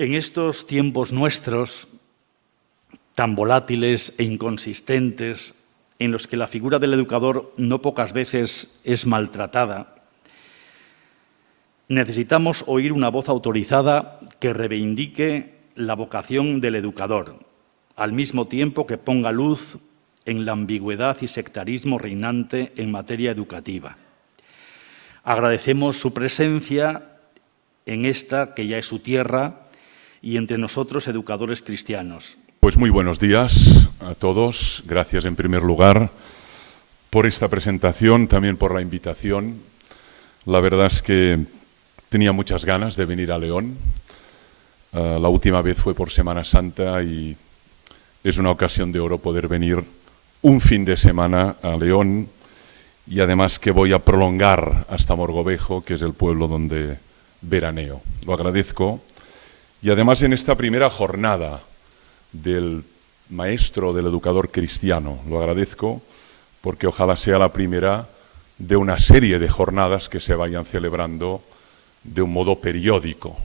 En estos tiempos nuestros, tan volátiles e inconsistentes, en los que la figura del educador no pocas veces es maltratada, necesitamos oír una voz autorizada que reivindique la vocación del educador, al mismo tiempo que ponga luz en la ambigüedad y sectarismo reinante en materia educativa. Agradecemos su presencia en esta, que ya es su tierra, y entre nosotros, educadores cristianos. Pues muy buenos días a todos. Gracias en primer lugar por esta presentación, también por la invitación. La verdad es que tenía muchas ganas de venir a León. La última vez fue por Semana Santa y es una ocasión de oro poder venir un fin de semana a León, y además que voy a prolongar hasta Morgovejo, que es el pueblo donde veraneo. Lo agradezco. Y además en esta primera jornada del maestro, del educador cristiano, lo agradezco porque ojalá sea la primera de una serie de jornadas que se vayan celebrando de un modo periódico.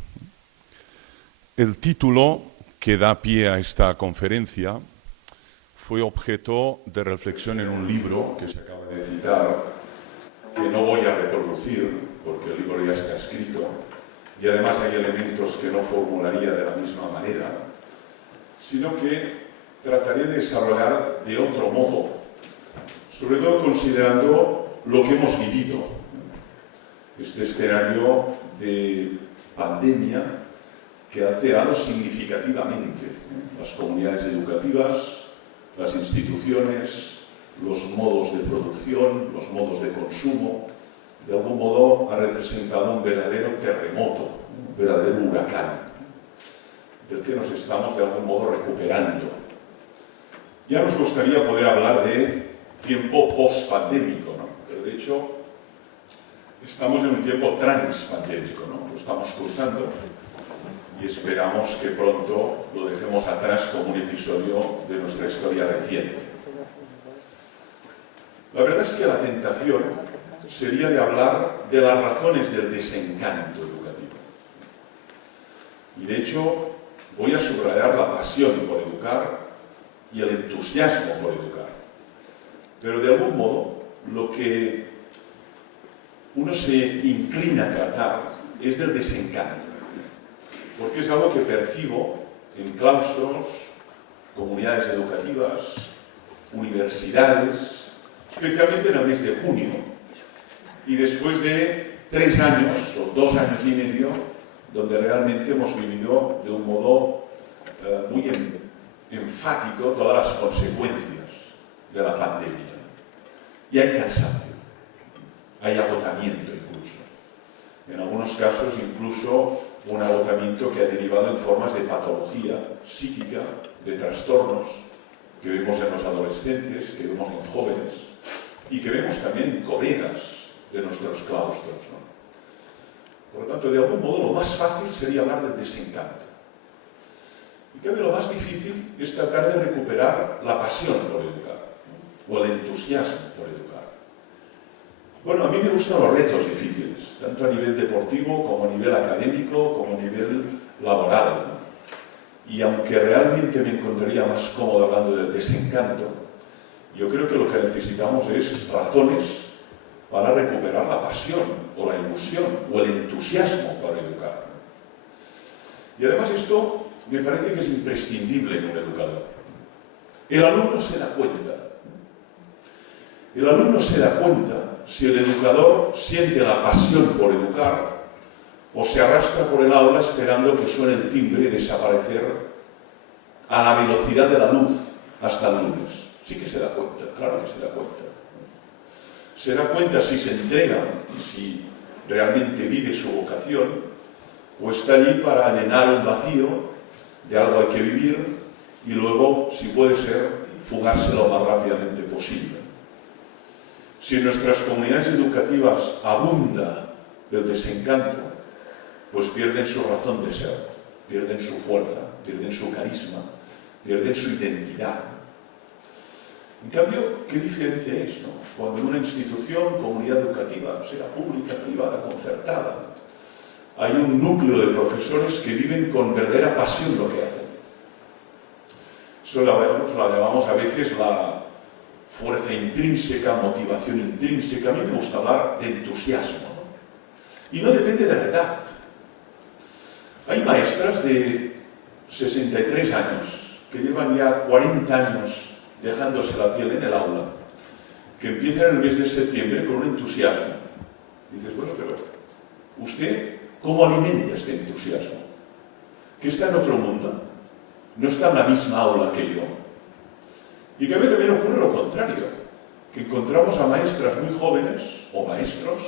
El título que da pie a esta conferencia fue objeto de reflexión en un libro que se acaba de citar, que no voy a reproducir porque el libro ya está escrito y además hay elementos que no formularía de la misma manera, sino que trataré de desarrollar de otro modo, sobre todo considerando lo que hemos vivido, este escenario de pandemia que ha alterado significativamente las comunidades educativas, las instituciones, los modos de producción, los modos de consumo. De algún modo ha representado un verdadero terremoto, un verdadero huracán, del que nos estamos de algún modo recuperando. Ya nos gustaría poder hablar de tiempo post-pandémico, ¿no? Pero de hecho estamos en un tiempo transpandémico, ¿no? Lo estamos cruzando y esperamos que pronto lo dejemos atrás como un episodio de nuestra historia reciente. La verdad es que la tentación sería de hablar de las razones del desencanto educativo. Y de hecho voy a subrayar la pasión por educar y el entusiasmo por educar. Pero de algún modo lo que uno se inclina a tratar es del desencanto, porque es algo que percibo en claustros, comunidades educativas, universidades, especialmente en el mes de junio, y después de 3 años o 2 años y medio, donde realmente hemos vivido de un modo muy enfático todas las consecuencias de la pandemia. Y hay cansancio, hay agotamiento incluso. En algunos casos incluso un agotamiento que ha derivado en formas de patología psíquica, de trastornos, que vemos en los adolescentes, que vemos en jóvenes y que vemos también en colegas de nuestros claustros, ¿no? Por lo tanto, de algún modo, lo más fácil sería hablar del desencanto. En cambio, lo más difícil es tratar de recuperar la pasión por educar, ¿no? O el entusiasmo por educar. Bueno, a mí me gustan los retos difíciles, tanto a nivel deportivo, como a nivel académico, como a nivel laboral, ¿no? Y aunque realmente me encontraría más cómodo hablando del desencanto, yo creo que lo que necesitamos es razones para recuperar la pasión, o la ilusión, o el entusiasmo por educar. Y además esto me parece que es imprescindible en un educador. El alumno se da cuenta. El alumno se da cuenta si el educador siente la pasión por educar o se arrastra por el aula esperando que suene el timbre y desaparecer a la velocidad de la luz hasta el lunes. Sí que se da cuenta, claro que se da cuenta. Se da cuenta si se entrega y si realmente vive su vocación, o está allí para llenar un vacío de algo hay que vivir y luego, si puede ser, fugarse lo más rápidamente posible. Si en nuestras comunidades educativas abunda del desencanto, pues pierden su razón de ser, pierden su fuerza, pierden su carisma, pierden su identidad. En cambio, ¿qué diferencia es, no? Cuando en una institución, comunidad educativa, sea pública, privada, concertada, hay un núcleo de profesores que viven con verdadera pasión lo que hacen. Eso la llamamos a veces la fuerza intrínseca, motivación intrínseca. A mí me gusta hablar de entusiasmo, ¿no? Y no depende de la edad. Hay maestras de 63 años que llevan ya 40 años dejándose la piel en el aula, que empiezan en el mes de septiembre con un entusiasmo. Dices, bueno, pero ¿usted cómo alimenta este entusiasmo? ¿Que está en otro mundo? ¿No está en la misma aula que yo? Y que a mí también ocurre lo contrario, que encontramos a maestras muy jóvenes, o maestros,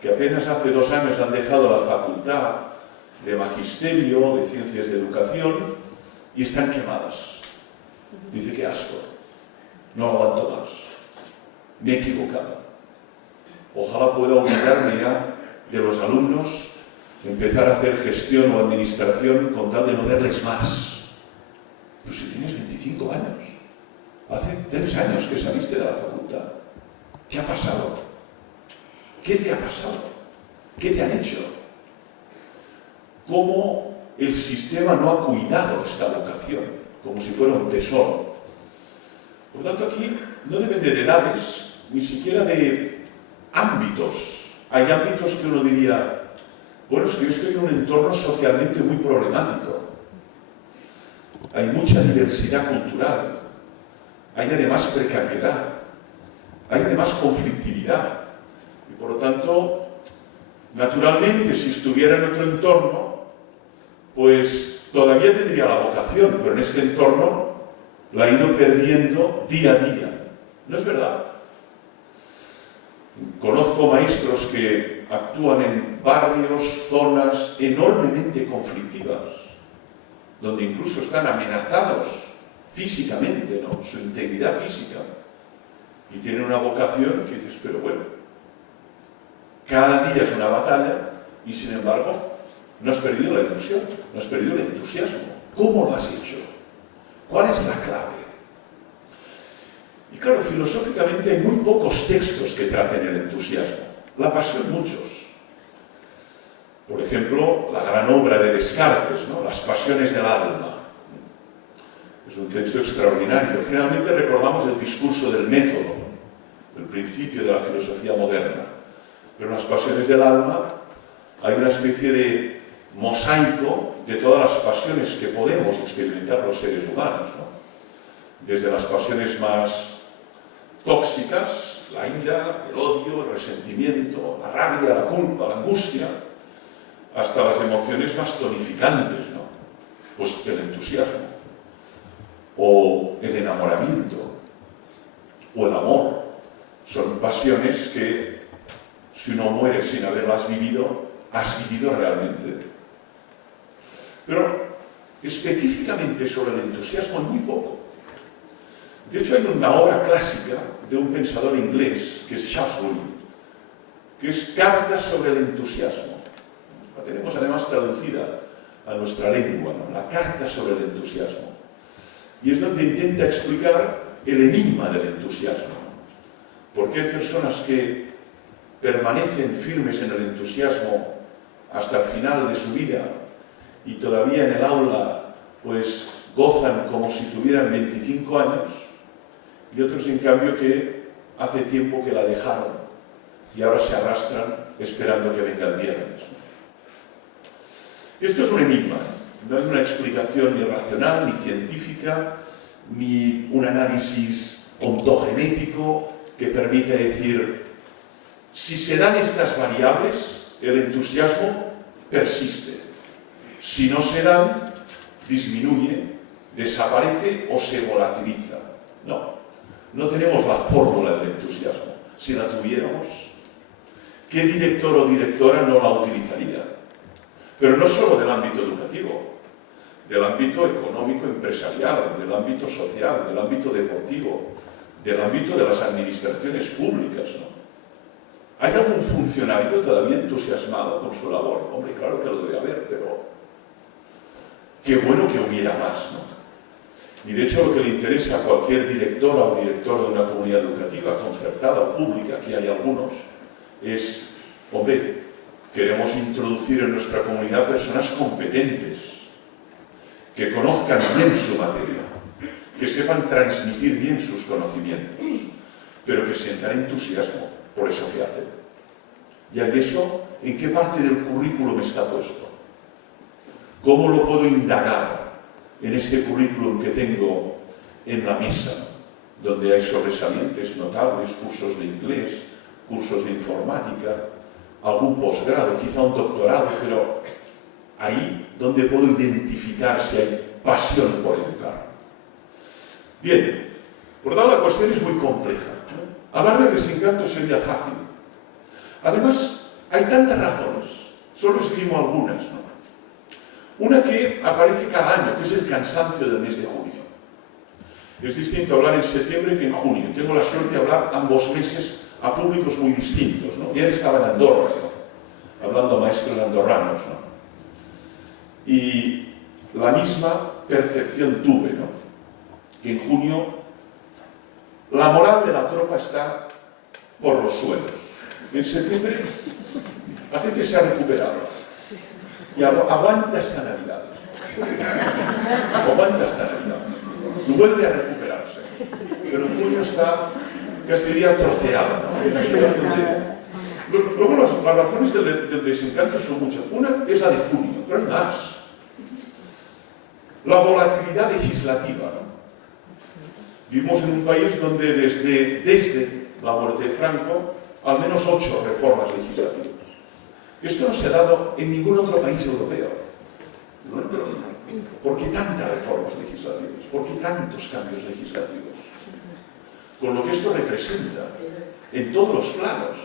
que apenas hace 2 años han dejado la facultad de magisterio, de ciencias de educación, y están quemadas. Dice, qué asco, no aguanto más, me he equivocado. Ojalá pueda olvidarme ya de los alumnos, empezar a hacer gestión o administración con tal de no verles más. Pero si tienes 25 años, hace 3 años que saliste de la facultad, ¿qué ha pasado? ¿Qué te ha pasado? ¿Qué te han hecho? ¿Cómo el sistema no ha cuidado esta vocación? Como si fuera un tesoro. Por lo tanto, aquí no depende de edades, ni siquiera de ámbitos. Hay ámbitos que uno diría, bueno, es que yo estoy en un entorno socialmente muy problemático. Hay mucha diversidad cultural. Hay además precariedad. Hay además conflictividad. Y por lo tanto, naturalmente, si estuviera en otro entorno, pues todavía tendría la vocación, pero en este entorno la ha ido perdiendo día a día. ¿No es verdad? Conozco maestros que actúan en barrios, zonas enormemente conflictivas, donde incluso están amenazados físicamente, ¿no? Su integridad física, y tienen una vocación que dices, pero bueno, cada día es una batalla y sin embargo no has perdido la ilusión, no has perdido el entusiasmo. ¿Cómo lo has hecho? ¿Cuál es la clave? Y claro, filosóficamente hay muy pocos textos que traten el entusiasmo. La pasión, muchos. Por ejemplo, la gran obra de Descartes, ¿no? Las pasiones del alma. Es un texto extraordinario. Generalmente recordamos el discurso del método, el principio de la filosofía moderna. Pero en las pasiones del alma hay una especie de mosaico de todas las pasiones que podemos experimentar los seres humanos, ¿no? Desde las pasiones más tóxicas, la ira, el odio, el resentimiento, la rabia, la culpa, la angustia, hasta las emociones más tonificantes, ¿no? Pues el entusiasmo, o el enamoramiento, o el amor. Son pasiones que, si uno muere sin haberlas vivido, has vivido realmente. Pero específicamente sobre el entusiasmo hay muy poco. De hecho, hay una obra clásica de un pensador inglés, que es Shaftesbury, que es Cartas sobre el entusiasmo. La tenemos además traducida a nuestra lengua, ¿no? La Carta sobre el entusiasmo. Y es donde intenta explicar el enigma del entusiasmo. Porque hay personas que permanecen firmes en el entusiasmo hasta el final de su vida y todavía en el aula pues gozan como si tuvieran 25 años, y otros en cambio que hace tiempo que la dejaron y ahora se arrastran esperando que venga el viernes. Esto es un enigma, no hay una explicación ni racional, ni científica, ni un análisis ontogenético que permita decir, si se dan estas variables, el entusiasmo persiste. Si no se dan, disminuye, desaparece o se volatiliza. No, no tenemos la fórmula del entusiasmo. Si la tuviéramos, ¿qué director o directora no la utilizaría? Pero no solo del ámbito educativo, del ámbito económico empresarial, del ámbito social, del ámbito deportivo, del ámbito de las administraciones públicas, ¿no? ¿Hay algún funcionario todavía entusiasmado con su labor? Hombre, claro que lo debe haber, pero qué bueno que hubiera más, ¿no? Y de hecho lo que le interesa a cualquier directora o director de una comunidad educativa, concertada o pública, que hay algunos, es, hombre, Queremos introducir en nuestra comunidad personas competentes, que conozcan bien su materia, que sepan transmitir bien sus conocimientos, pero que sientan entusiasmo por eso que hacen. ¿Y eso en qué parte del currículum está puesto? ¿Cómo lo puedo indagar en este currículum que tengo en la mesa, donde hay sobresalientes notables, cursos de inglés, cursos de informática, algún posgrado, quizá un doctorado, pero ahí donde puedo identificar si hay pasión por educar? Bien, por tanto la cuestión es muy compleja. Hablar de desencanto sería fácil. Además, hay tantas razones, solo escribo algunas, ¿no? Una que aparece cada año, que es el cansancio del mes de junio. Es distinto hablar en septiembre que en junio. Tengo la suerte de hablar ambos meses a públicos muy distintos, ¿no? Ayer estaba en Andorra, ¿no?, hablando a maestros andorranos, ¿no? Y la misma percepción tuve, ¿no?, que en junio la moral de la tropa está por los suelos. En septiembre la gente se ha recuperado y aguanta hasta Navidad. Aguanta hasta Navidad. Y vuelve a recuperarse. Pero en junio está, casi diría, troceado, ¿no? Luego las razones del desencanto son muchas. Una es la de junio, pero hay más. La volatilidad legislativa, ¿no? Vivimos en un país donde desde la muerte de Franco, al menos 8 reformas legislativas. Esto no se ha dado en ningún otro país europeo. ¿Por qué tantas reformas legislativas? ¿Por qué tantos cambios legislativos? Con lo que esto representa en todos los planos,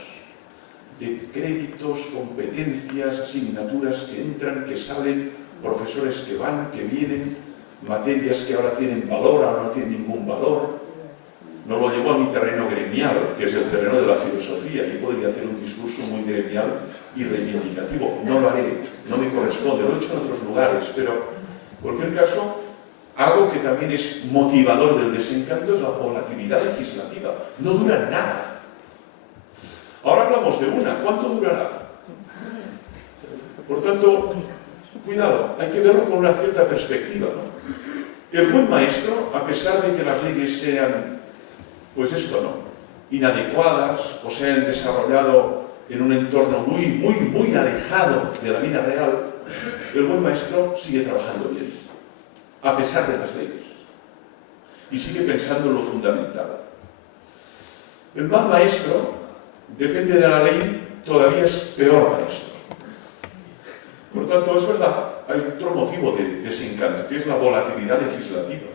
de créditos, competencias, asignaturas que entran, que salen, profesores que van, que vienen, materias que ahora tienen valor, ahora no tienen ningún valor. No lo llevo a mi terreno gremial, que es el terreno de la filosofía, y podría hacer un discurso muy gremial y reivindicativo. No lo haré, no me corresponde, lo he hecho en otros lugares, pero en cualquier caso, algo que también es motivador del desencanto es la volatilidad legislativa. No dura nada. Ahora hablamos de una, ¿cuánto durará? Por tanto, cuidado, hay que verlo con una cierta perspectiva, ¿no? El buen maestro, a pesar de que las leyes sean, pues esto, ¿no?, inadecuadas o se hayan desarrollado en un entorno muy alejado de la vida real, el buen maestro sigue trabajando bien, a pesar de las leyes, y sigue pensando en lo fundamental. El mal maestro, depende de la ley, todavía es peor maestro. Por tanto, es verdad, hay otro motivo de desencanto, que es la volatilidad legislativa.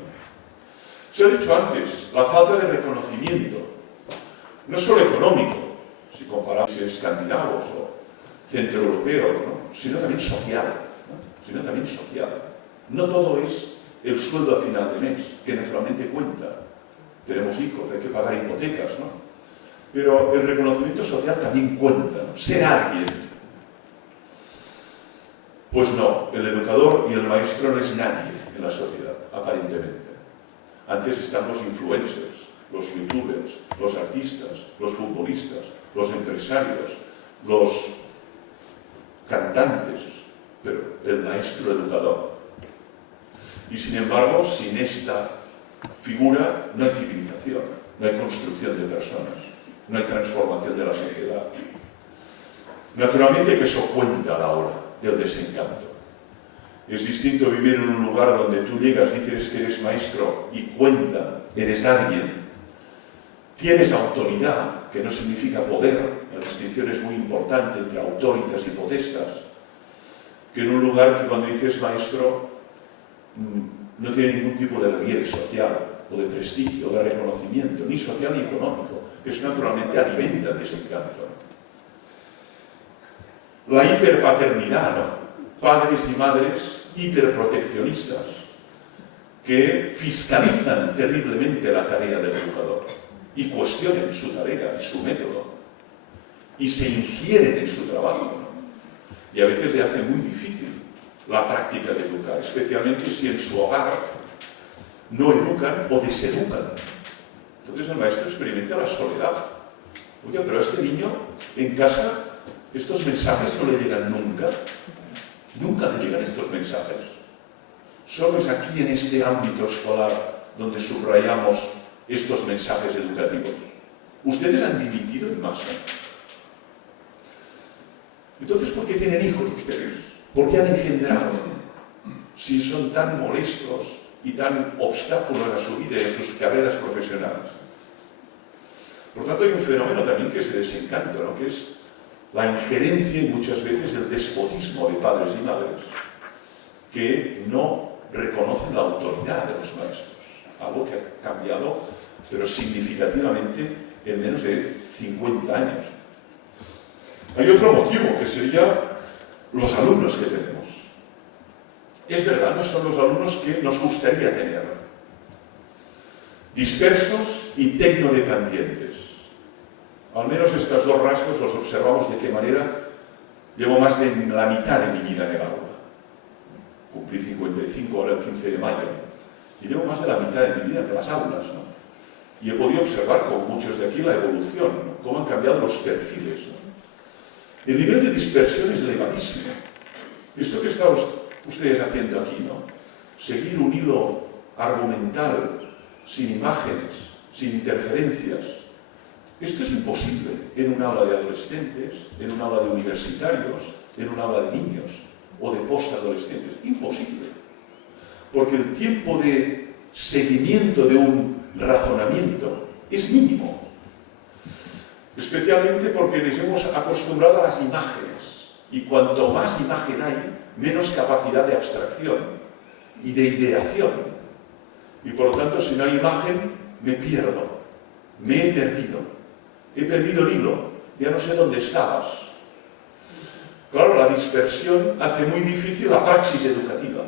Se ha dicho antes, la falta de reconocimiento, no solo económico, si comparamos escandinavos o centroeuropeos, ¿no?, sino también social, ¿no?, sino también social. No todo es el sueldo a final de mes, que naturalmente cuenta. Tenemos hijos, hay que pagar hipotecas, ¿no? Pero el reconocimiento social también cuenta, ¿no? Ser alguien. Pues no, el educador y el maestro no es nadie en la sociedad, aparentemente. Antes están los influencers, los youtubers, los artistas, los futbolistas, los empresarios, los cantantes, pero el maestro educador. Y sin embargo, sin esta figura no hay civilización, no hay construcción de personas, no hay transformación de la sociedad. Naturalmente que eso cuenta a la hora del desencanto. Es distinto vivir en un lugar donde tú llegas, dices que eres maestro y cuenta, eres alguien, tienes autoridad, que no significa poder, la distinción es muy importante entre autoritas y potestas, que en un lugar que cuando dices maestro no tiene ningún tipo de relieve social o de prestigio, o de reconocimiento, ni social ni económico, que eso naturalmente alimenta el desencanto. La hiperpaternidad, ¿no? Padres y madres hiperproteccionistas que fiscalizan terriblemente la tarea del educador y cuestionan su tarea y su método y se ingieren en su trabajo, ¿no? Y a veces le hace muy difícil la práctica de educar, especialmente si en su hogar no educan o deseducan. Entonces el maestro experimenta la soledad. Oye, pero este niño en casa Estos mensajes no le llegan nunca. Nunca le llegan estos mensajes. Solo es aquí, en este ámbito escolar, donde subrayamos estos mensajes educativos. Ustedes han dimitido en masa. Entonces, ¿por qué tienen hijos ustedes? ¿Por qué han engendrado? Si son tan molestos y tan obstáculos a su vida y a sus carreras profesionales. Por tanto, hay un fenómeno también que es el desencanto, ¿no? Que es la injerencia y muchas veces el despotismo de padres y madres que no reconocen la autoridad de los maestros. Algo que ha cambiado, pero significativamente, en menos de 50 años. Hay otro motivo, que sería los alumnos que tenemos. Es verdad, no son los alumnos que nos gustaría tener. Dispersos y tecnodependientes. Al menos estos dos rasgos los observamos de qué manera llevo más de la mitad de mi vida en el aula. Cumplí 55 ahora el 15 de mayo. Y llevo más de la mitad de mi vida en las aulas, ¿no? Y he podido observar, como muchos de aquí, la evolución, ¿no? Cómo han cambiado los perfiles, ¿no? El nivel de dispersión es elevadísimo. Esto que están ustedes haciendo aquí, ¿no? Seguir un hilo argumental, sin imágenes, sin interferencias. Esto es imposible en un aula de adolescentes, en un aula de universitarios, en un aula de niños o de postadolescentes. Imposible. Porque el tiempo de seguimiento de un razonamiento es mínimo. Especialmente porque nos hemos acostumbrado a las imágenes. Y cuanto más imagen hay, menos capacidad de abstracción y de ideación. Y por lo tanto, si no hay imagen, me pierdo. Me he perdido el hilo. Ya no sé dónde estabas. Claro, la dispersión hace muy difícil la praxis educativa.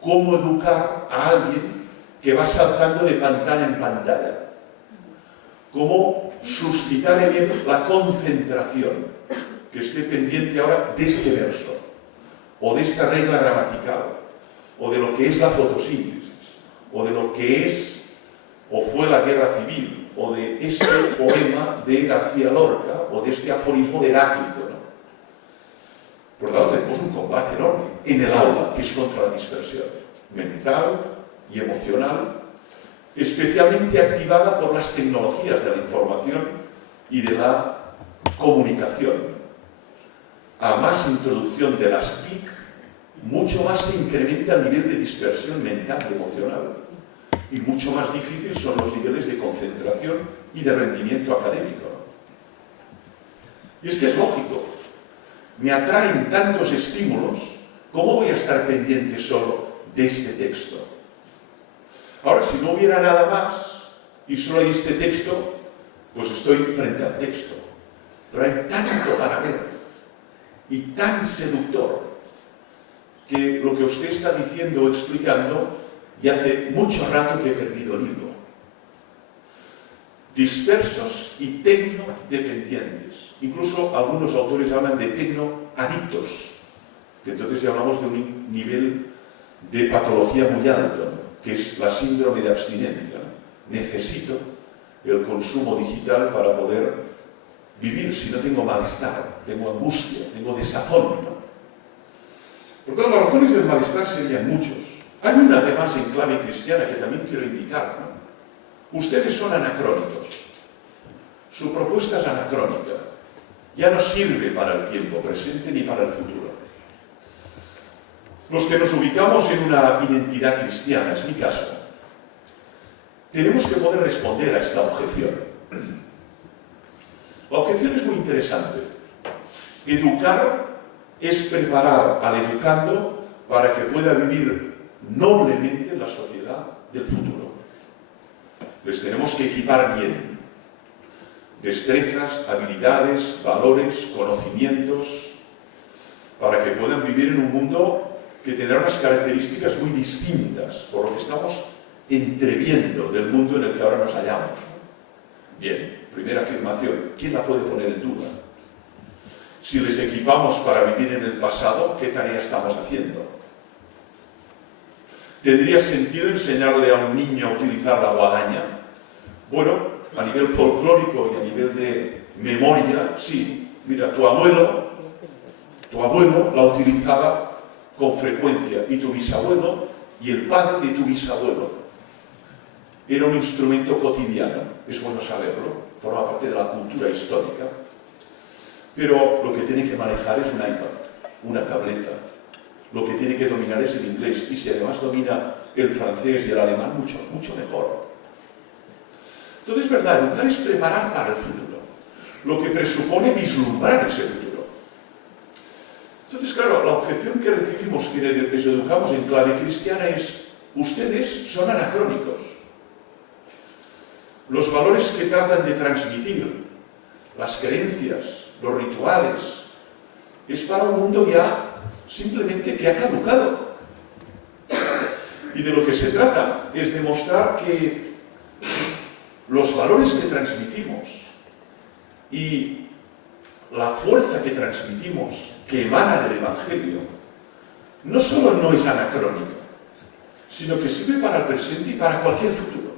¿Cómo educar a alguien que va saltando de pantalla en pantalla? ¿Cómo suscitar en él la concentración? Que esté pendiente ahora de este verso, o de esta regla gramatical, o de lo que es la fotosíntesis, o de lo que es o fue la guerra civil, o de este poema de García Lorca, o de este aforismo de Heráclito, ¿no? Por lo tanto, tenemos un combate enorme en el aula, que es contra la dispersión mental y emocional, especialmente activada por las tecnologías de la información y de la comunicación. A más introducción de las TIC, mucho más se incrementa el nivel de dispersión mental y emocional. Y mucho más difíciles son los niveles de concentración y de rendimiento académico. Y es que es lógico. Me atraen tantos estímulos, ¿cómo voy a estar pendiente solo de este texto? Ahora, si no hubiera nada más y solo hay este texto, pues estoy frente al texto. Pero hay tanto para ver y tan seductor que lo que usted está diciendo o explicando, y hace mucho rato que he perdido el hilo. Dispersos y tecnodependientes. Incluso algunos autores hablan de tecnoadictos, que entonces ya hablamos de un nivel de patología muy alto, ¿no? Que es la síndrome de abstinencia, ¿no? Necesito el consumo digital para poder vivir. Si no tengo malestar, tengo angustia, tengo desazón, ¿no? Por tanto, las razones del malestar serían muchos. Hay una además en clave cristiana que también quiero indicar, ¿no? Ustedes son anacrónicos. Su propuesta es anacrónica. Ya no sirve para el tiempo presente ni para el futuro. Los que nos ubicamos en una identidad cristiana, es mi caso, tenemos que poder responder a esta objeción. La objeción es muy interesante. Educar es preparar al educando para que pueda vivir noblemente en la sociedad del futuro. Les tenemos que equipar bien. Destrezas, habilidades, valores, conocimientos, para que puedan vivir en un mundo que tendrá unas características muy distintas por lo que estamos entreviendo del mundo en el que ahora nos hallamos. Bien, primera afirmación, ¿quién la puede poner en duda? Si les equipamos para vivir en el pasado, ¿qué tarea estamos haciendo? ¿Tendría sentido enseñarle a un niño a utilizar la guadaña? Bueno, a nivel folclórico y a nivel de memoria, sí, Mira, tu abuelo la utilizaba con frecuencia, y tu bisabuelo y el padre de tu bisabuelo. Era un instrumento cotidiano, es bueno saberlo, forma parte de la cultura histórica. Pero lo que tiene que manejar es un iPad, una tableta. Lo que tiene que dominar es el inglés, y si además domina el francés y el alemán, mucho, mucho mejor. Entonces, es verdad, educar es preparar para el futuro, lo que presupone vislumbrar ese futuro. Entonces, claro, la objeción que recibimos quienes les educamos en clave cristiana es: ustedes son anacrónicos. Los valores que tratan de transmitir, las creencias, los rituales, es para un mundo ya simplemente que ha caducado. Y de lo que se trata es demostrar que los valores que transmitimos y la fuerza que transmitimos, que emana del Evangelio, no solo no es anacrónica, sino que sirve para el presente y para cualquier futuro.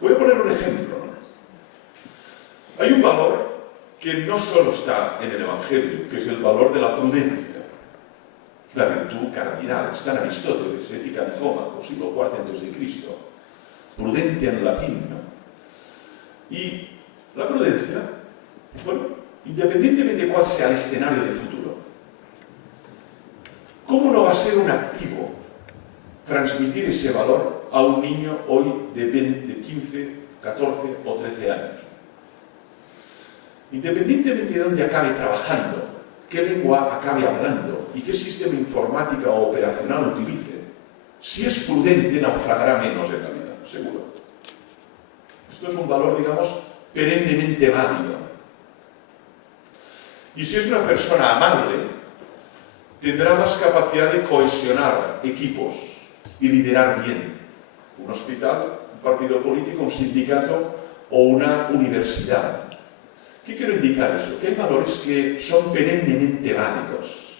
Voy a poner un ejemplo, ¿no? Hay un valor que no solo está en el Evangelio, que es el valor de la prudencia. Es una virtud cardinal, está en Aristóteles, Ética Nicómaco, siglo IV a.C., prudencia en latín, ¿no? Y la prudencia, bueno, independientemente de cuál sea el escenario de futuro, ¿cómo no va a ser un activo transmitir ese valor a un niño hoy de 15, 14 o 13 años? Independientemente de dónde acabe trabajando, qué lengua acabe hablando y qué sistema informática o operacional utilice, si es prudente, naufragará menos en la vida, seguro. Esto es un valor, digamos, perennemente válido. Y si es una persona amable, tendrá más capacidad de cohesionar equipos y liderar bien un hospital, un partido político, un sindicato o una universidad. ¿Qué quiero indicar eso? Que hay valores que son perennemente válidos,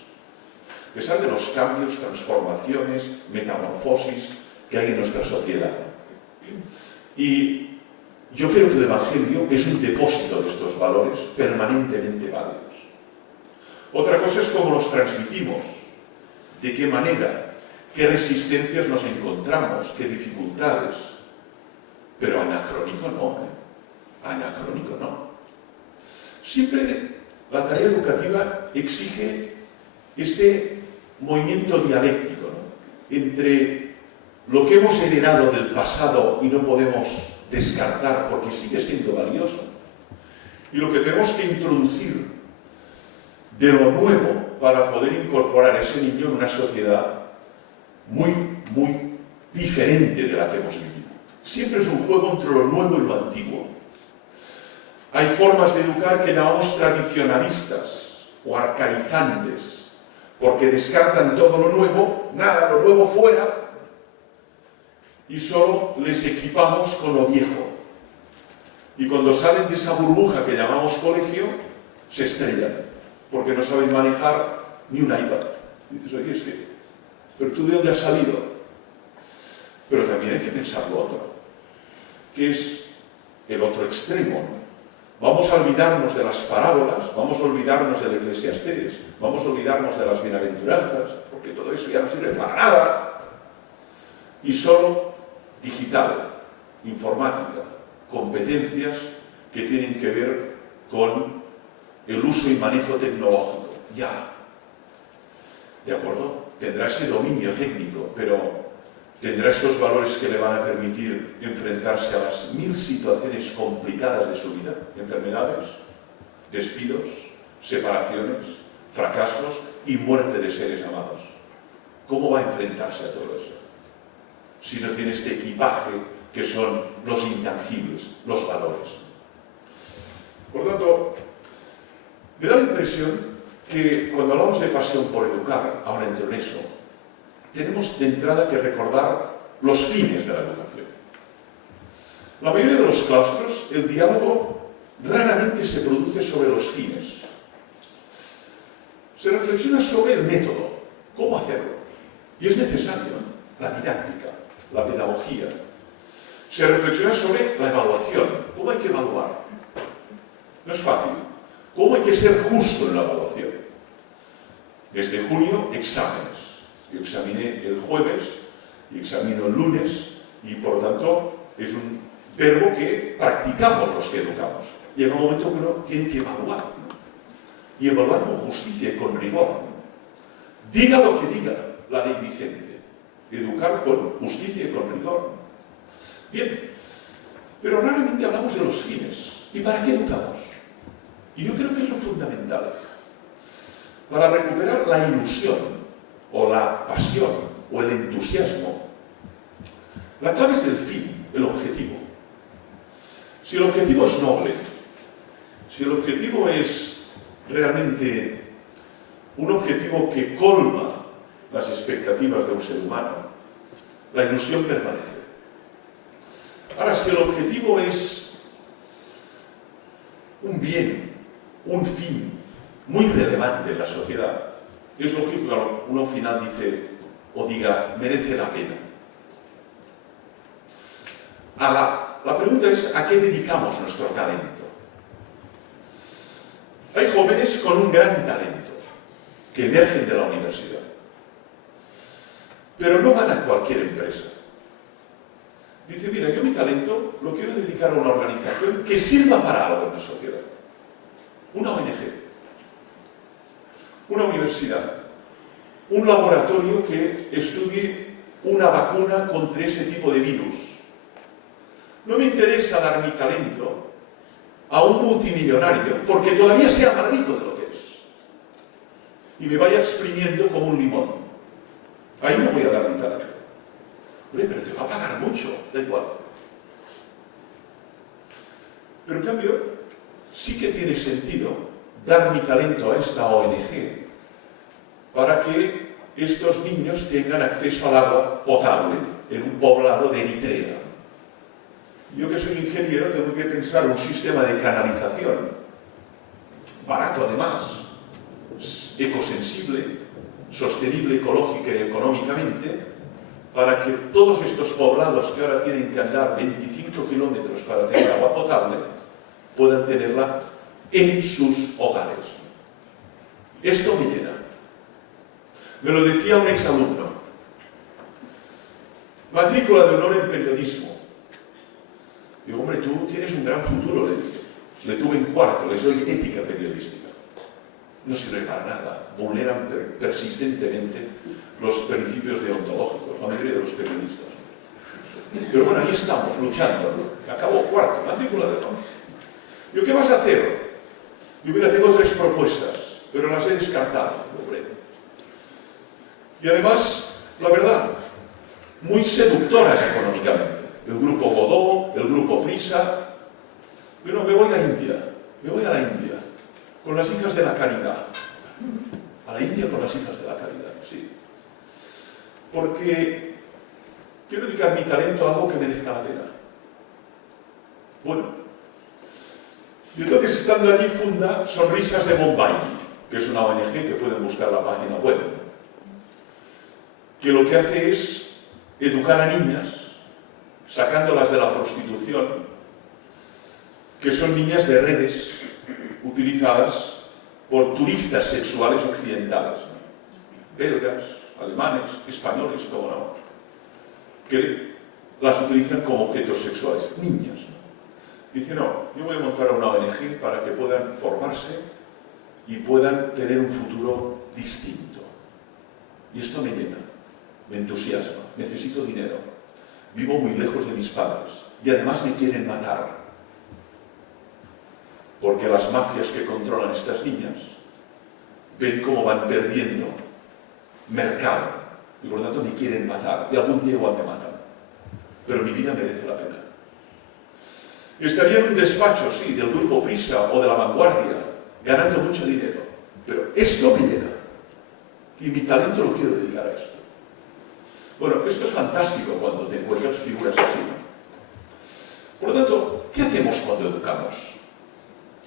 a pesar de los cambios, transformaciones, metamorfosis que hay en nuestra sociedad. Y yo creo que el Evangelio es un depósito de estos valores permanentemente válidos. Otra cosa es cómo los transmitimos, de qué manera, qué resistencias nos encontramos, qué dificultades. Pero anacrónico no, anacrónico no. Siempre la tarea educativa exige este movimiento dialéctico, ¿no?, entre lo que hemos heredado del pasado y no podemos descartar porque sigue siendo valioso, y lo que tenemos que introducir de lo nuevo para poder incorporar a ese niño en una sociedad muy, muy diferente de la que hemos vivido. Siempre es un juego entre lo nuevo y lo antiguo. Hay formas de educar que llamamos tradicionalistas o arcaizantes, porque descartan todo lo nuevo, nada, lo nuevo fuera, y solo les equipamos con lo viejo. Y cuando salen de esa burbuja que llamamos colegio, se estrellan, porque no saben manejar ni un iPad. Y dices, oye, es que, ¿pero tú de dónde has salido? Pero también hay que pensar lo otro, que es el otro extremo, ¿no? Vamos a olvidarnos de las parábolas, vamos a olvidarnos del Eclesiastés, vamos a olvidarnos de las bienaventuranzas, porque todo eso ya no sirve para nada. Y solo digital, informática, competencias que tienen que ver con el uso y manejo tecnológico. Ya, ¿de acuerdo? Tendrá ese dominio técnico, pero tendrá esos valores que le van a permitir enfrentarse a las 1000 situaciones complicadas de su vida: enfermedades, despidos, separaciones, fracasos y muerte de seres amados. ¿Cómo va a enfrentarse a todo eso si no tiene este equipaje que son los intangibles, los valores? Por tanto, me da la impresión que cuando hablamos de pasión por educar, ahora entro en eso, tenemos de entrada que recordar los fines de la educación. La mayoría de los claustros, el diálogo raramente se produce sobre los fines. Se reflexiona sobre el método, cómo hacerlo. Y es necesario, ¿no?, la didáctica, la pedagogía. Se reflexiona sobre la evaluación, cómo hay que evaluar. No es fácil, cómo hay que ser justo en la evaluación. Desde junio, exámenes. Yo examiné el jueves y examino el lunes y, por lo tanto, es un verbo que practicamos los que educamos. Llega un momento que uno tiene que evaluar, ¿no? Y evaluar con justicia y con rigor. Diga lo que diga la ley vigente. Educar con justicia y con rigor. Bien, pero raramente hablamos de los fines. ¿Y para qué educamos? Y yo creo que es lo fundamental. Para recuperar la ilusión, o la pasión, o el entusiasmo. La clave es el fin, el objetivo. Si el objetivo es noble, si el objetivo es realmente un objetivo que colma las expectativas de un ser humano, la ilusión permanece. Ahora, si el objetivo es un bien, un fin muy relevante en la sociedad, es lógico que uno al final dice o diga, merece la pena. La pregunta es, ¿a qué dedicamos nuestro talento? Hay jóvenes con un gran talento que emergen de la universidad, pero no van a cualquier empresa. Dice, mira, yo mi talento lo quiero dedicar a una organización que sirva para algo en la sociedad. Una ONG, una universidad, un laboratorio que estudie una vacuna contra ese tipo de virus. No me interesa dar mi talento a un multimillonario porque todavía sea más rico de lo que es y me vaya exprimiendo como un limón. Ahí no voy a dar mi talento. Oye, pero te va a pagar mucho, da igual. Pero en cambio, sí que tiene sentido dar mi talento a esta ONG para que estos niños tengan acceso al agua potable en un poblado de Eritrea. Yo que soy ingeniero tengo que pensar un sistema de canalización, barato además, ecosensible, sostenible ecológica y económicamente, para que todos estos poblados que ahora tienen que andar 25 kilómetros para tener agua potable, puedan tenerla en sus hogares. Esto me llena. Me lo decía un exalumno. Matrícula de honor en periodismo. Digo, hombre, tú tienes un gran futuro, le dije. Le tuve en cuarto, les doy ética periodística. No sirve para nada. Vulneran persistentemente los principios deontológicos, la mayoría de los periodistas. Pero bueno, ahí estamos, luchando. Acabó cuarto, matrícula de honor. Yo, ¿qué vas a hacer? Yo, mira, tengo 3 propuestas, pero las he descartado. Hombre. Y además, la verdad, muy seductoras económicamente. El grupo Godó, el grupo Prisa. Bueno, me voy a India, con las hijas de la caridad. A la India con las hijas de la caridad, sí. Porque quiero dedicar mi talento a algo que merezca la pena. Bueno, y entonces estando allí funda Sonrisas de Bombay, que es una ONG que pueden buscar la página web, que lo que hace es educar a niñas, sacándolas de la prostitución, que son niñas de redes utilizadas por turistas sexuales occidentales, belgas, alemanes, españoles, como no, que las utilizan como objetos sexuales, niñas. Dice, no, yo voy a montar una ONG para que puedan formarse y puedan tener un futuro distinto. Y esto me llena, me entusiasma, necesito dinero, vivo muy lejos de mis padres y además me quieren matar. Porque las mafias que controlan estas niñas ven cómo van perdiendo mercado y por lo tanto me quieren matar y algún día igual me matan. Pero mi vida merece la pena. Estaría en un despacho, sí, del grupo Prisa o de La Vanguardia, ganando mucho dinero. Pero esto me llena. Y mi talento lo quiero dedicar a esto. Bueno, esto es fantástico cuando te encuentras figuras así, ¿no? Por lo tanto, ¿qué hacemos cuando educamos?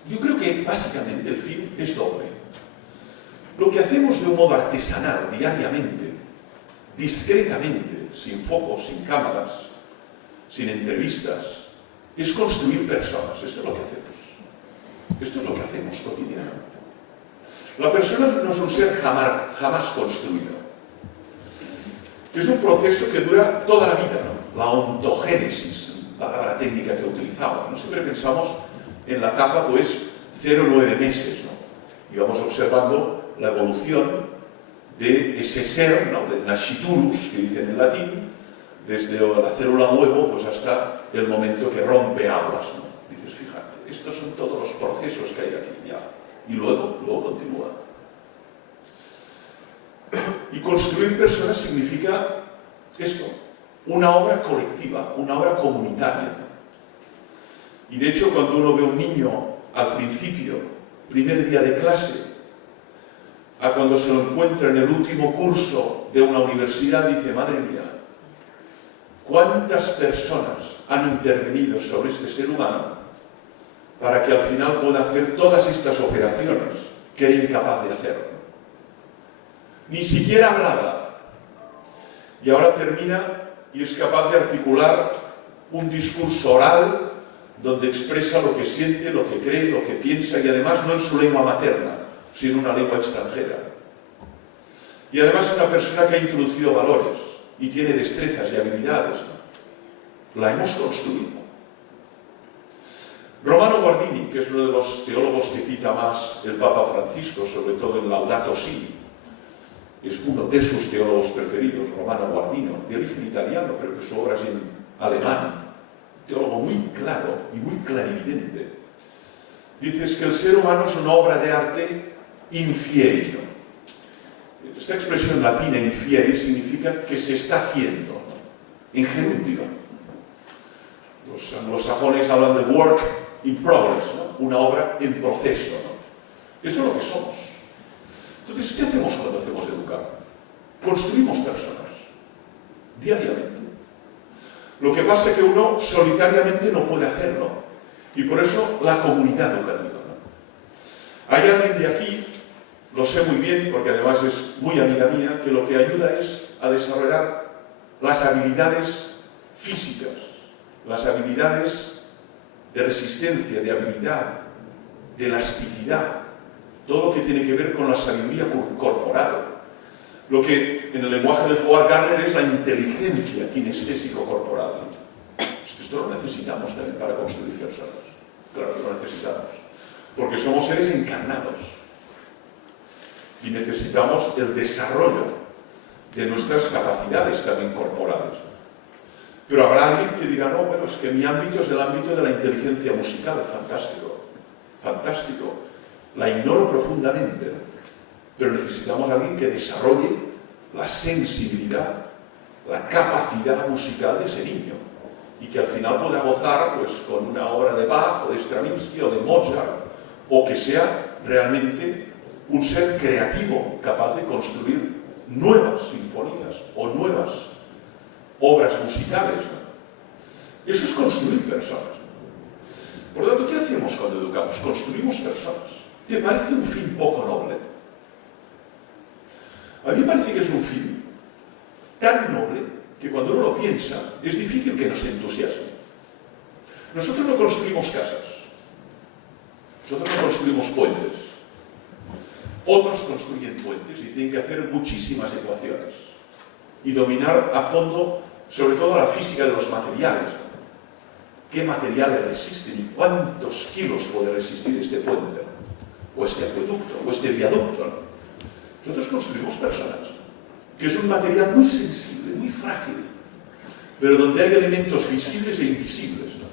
Yo creo que básicamente el fin es doble. Lo que hacemos de un modo artesanal, diariamente, discretamente, sin focos, sin cámaras, sin entrevistas, es construir personas. Esto es lo que hacemos. Esto es lo que hacemos cotidianamente. La persona no es un ser jamás construido. Es un proceso que dura toda la vida, ¿no? La ontogénesis, palabra técnica que utilizamos, ¿no? Siempre pensamos en la etapa, pues, 0-9 meses, ¿no? Y vamos observando la evolución de ese ser, ¿no? De nasciturus, que dicen en latín, desde la célula huevo, pues hasta el momento que rompe aguas, ¿no? Dices, fíjate, estos son todos los procesos que hay aquí, ya. Y luego continúa. Y construir personas significa esto, una obra colectiva, una obra comunitaria. Y de hecho, cuando uno ve a un niño al principio, primer día de clase, a cuando se lo encuentra en el último curso de una universidad, dice, madre mía, ¿cuántas personas han intervenido sobre este ser humano para que al final pueda hacer todas estas operaciones que era incapaz de hacer? Ni siquiera hablaba. Y ahora termina y es capaz de articular un discurso oral donde expresa lo que siente, lo que cree, lo que piensa y además no en su lengua materna, sino en una lengua extranjera. Y además es una persona que ha introducido valores y tiene destrezas y habilidades, ¿no? La hemos construido. Romano Guardini, que es uno de los teólogos que cita más el Papa Francisco, sobre todo en Laudato Si, es uno de sus teólogos preferidos, Romano Guardini, de origen italiano, pero que su obra es en alemán. Un teólogo muy claro y muy clarividente. Dices que el ser humano es una obra de arte infieri. Esta expresión latina infieri significa que se está haciendo, ¿no? En gerundio. Los anglosajones hablan de work in progress, ¿no? Una obra en proceso, ¿no? Eso es lo que somos. Entonces, ¿qué hacemos cuando hacemos educar? Construimos personas, diariamente. Lo que pasa es que uno solitariamente no puede hacerlo. Y por eso la comunidad educativa, ¿no? Hay alguien de aquí, lo sé muy bien, porque además es muy amiga mía, que lo que ayuda es a desarrollar las habilidades físicas, las habilidades de resistencia, de habilidad, de elasticidad, todo lo que tiene que ver con la sabiduría corporal. Lo que en el lenguaje de Howard Gardner es la inteligencia kinestésico-corporal. Esto lo necesitamos también para construir personas. Claro que lo necesitamos. Porque somos seres encarnados. Y necesitamos el desarrollo de nuestras capacidades también corporales. Pero habrá alguien que dirá, no, bueno, es que mi ámbito es el ámbito de la inteligencia musical. Fantástico. Fantástico. La ignoro profundamente, ¿no? Pero necesitamos a alguien que desarrolle la sensibilidad, la capacidad musical de ese niño y que al final pueda gozar, pues, con una obra de Bach o de Stravinsky o de Mozart, o que sea realmente un ser creativo capaz de construir nuevas sinfonías o nuevas obras musicales, ¿no? Eso es construir personas. Por lo tanto, ¿qué hacemos cuando educamos? Construimos personas. ¿Te parece un fin poco noble? A mí me parece que es un fin tan noble que cuando uno lo piensa es difícil que nos entusiasme. Nosotros no construimos casas, nosotros no construimos puentes. Otros construyen puentes y tienen que hacer muchísimas ecuaciones y dominar a fondo, sobre todo la física de los materiales. ¿Qué materiales resisten y cuántos kilos puede resistir este puente? O este acueducto, o este viaducto, ¿no? Nosotros construimos personas, que es un material muy sensible, muy frágil, pero donde hay elementos visibles e invisibles, ¿no?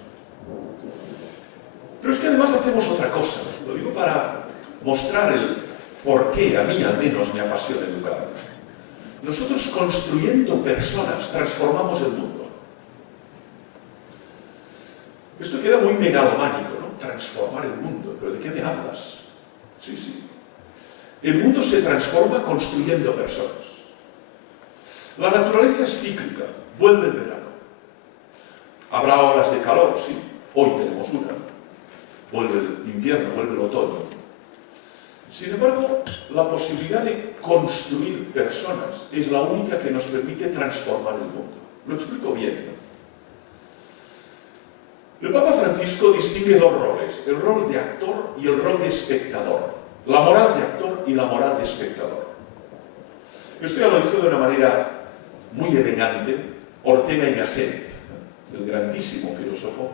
Pero es que además hacemos otra cosa, ¿no? Lo digo para mostrar el por qué a mí al menos me apasiona educar. Nosotros construyendo personas transformamos el mundo. Esto queda muy megalománico, ¿no? Transformar el mundo, ¿pero de qué me hablas? Sí, sí. El mundo se transforma construyendo personas. La naturaleza es cíclica, vuelve el verano. Habrá olas de calor, sí, hoy tenemos una. Vuelve el invierno, vuelve el otoño. Sin embargo, la posibilidad de construir personas es la única que nos permite transformar el mundo. Lo explico bien, ¿no? El Papa Francisco distingue dos roles, el rol de actor y el rol de espectador, la moral de actor y la moral de espectador. Esto ya lo dijo de una manera muy elegante Ortega y Gasset, el grandísimo filósofo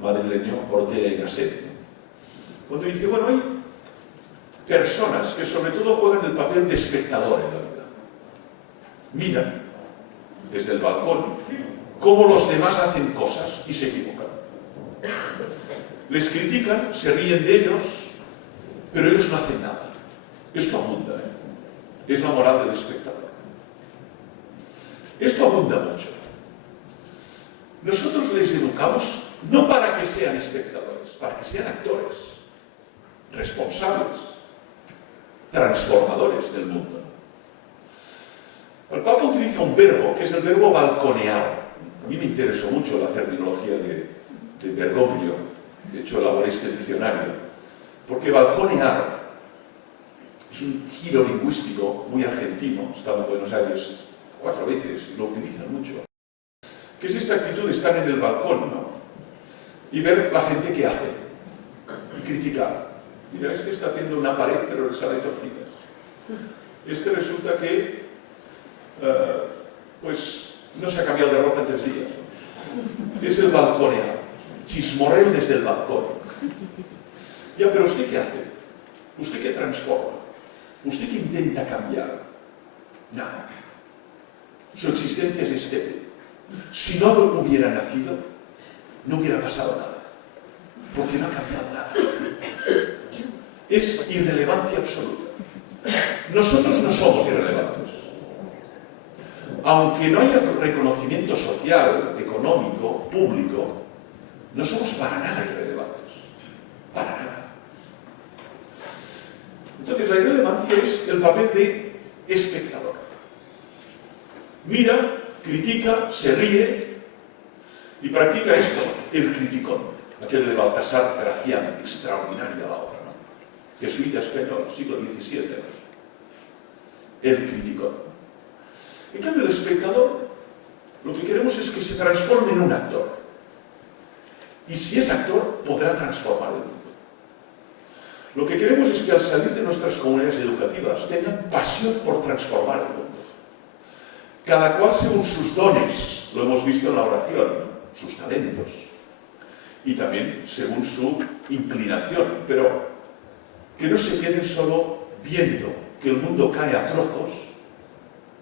madrileño Ortega y Gasset, cuando dice, bueno, hay personas que sobre todo juegan el papel de espectador en la vida. Miran desde el balcón cómo los demás hacen cosas y se equivocan. Les critican, se ríen de ellos, pero ellos no hacen nada. Esto abunda, ¿eh? Es la moral del espectador. Esto abunda mucho. Nosotros les educamos no para que sean espectadores, para que sean actores, responsables, transformadores del mundo. El Papa utiliza un verbo, que es el verbo balconear. A mí me interesó mucho la terminología de Bergoglio, de hecho elaboré este diccionario, porque balconear es un giro lingüístico muy argentino, he estado en Buenos Aires 4 veces y lo utilizan mucho, que es esta actitud de estar en el balcón, ¿no? Y ver la gente que hace, y criticar. Mira, este está haciendo una pared pero le sale torcida. Este resulta que pues no se ha cambiado de ropa en 3 días. Es el balconear, chismorreo desde el balcón. Ya, pero ¿usted qué hace? ¿Usted qué transforma? ¿Usted qué intenta cambiar? Nada. Su existencia es estéril. Si no hubiera nacido, no hubiera pasado nada. Porque no ha cambiado nada. Es irrelevancia absoluta. Nosotros no somos irrelevantes. Aunque no haya reconocimiento social, económico, público, no somos para nada irrelevantes. Para nada. Entonces, la irrelevancia es el papel de espectador. Mira, critica, se ríe y practica esto, el criticón, aquel de Baltasar Gracián, extraordinaria la obra, ¿no? Jesuita español, siglo XVII, ¿no? El criticón. En cambio, el espectador, lo que queremos es que se transforme en un actor. Y si es actor, podrá transformar el mundo. Lo que queremos es que al salir de nuestras comunidades educativas tengan pasión por transformar el mundo. Cada cual según sus dones, lo hemos visto en la oración, ¿no? Sus talentos. Y también según su inclinación, pero que no se queden solo viendo que el mundo cae a trozos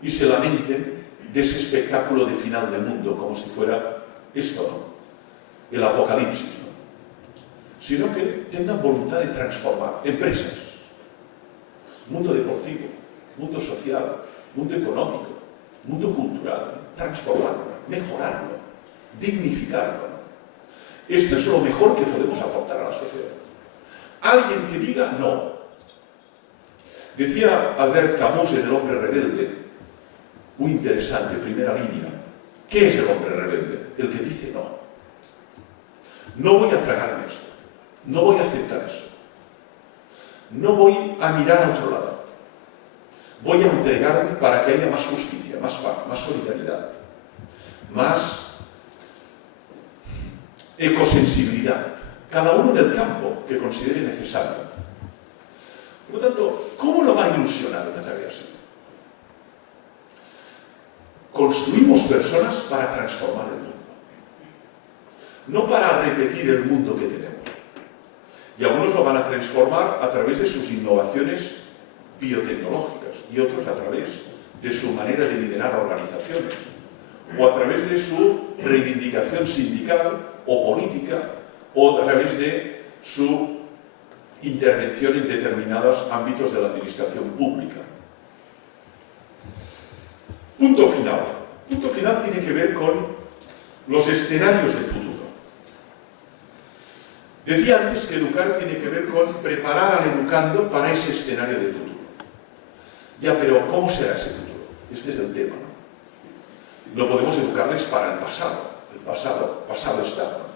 y se lamenten de ese espectáculo de final del mundo, como si fuera esto, ¿no? El apocalipsis, ¿no? Sino que tengan voluntad de transformar empresas, mundo deportivo, mundo social, mundo económico, mundo cultural, transformarlo, mejorarlo, dignificarlo. Esto es lo mejor que podemos aportar a la sociedad. Alguien que diga no. Decía Albert Camus en El hombre rebelde, muy interesante, primera línea. ¿Qué es el hombre rebelde? El que dice no. No voy a tragarme esto. No voy a aceptar eso. No voy a mirar a otro lado. Voy a entregarme para que haya más justicia, más paz, más solidaridad, más ecosensibilidad. Cada uno en el campo que considere necesario. Por lo tanto, ¿cómo no va a ilusionar una tarea así? Construimos personas para transformar el mundo, no para repetir el mundo que tenemos. Y algunos lo van a transformar a través de sus innovaciones biotecnológicas y otros a través de su manera de liderar organizaciones o a través de su reivindicación sindical o política o a través de su intervención en determinados ámbitos de la administración pública. Punto final. Punto final tiene que ver con los escenarios de futuro. Decía antes que educar tiene que ver con preparar al educando para ese escenario de futuro. Ya, pero ¿cómo será ese futuro? Este es el tema, ¿no? No podemos educarles para el pasado. El pasado está, ¿no?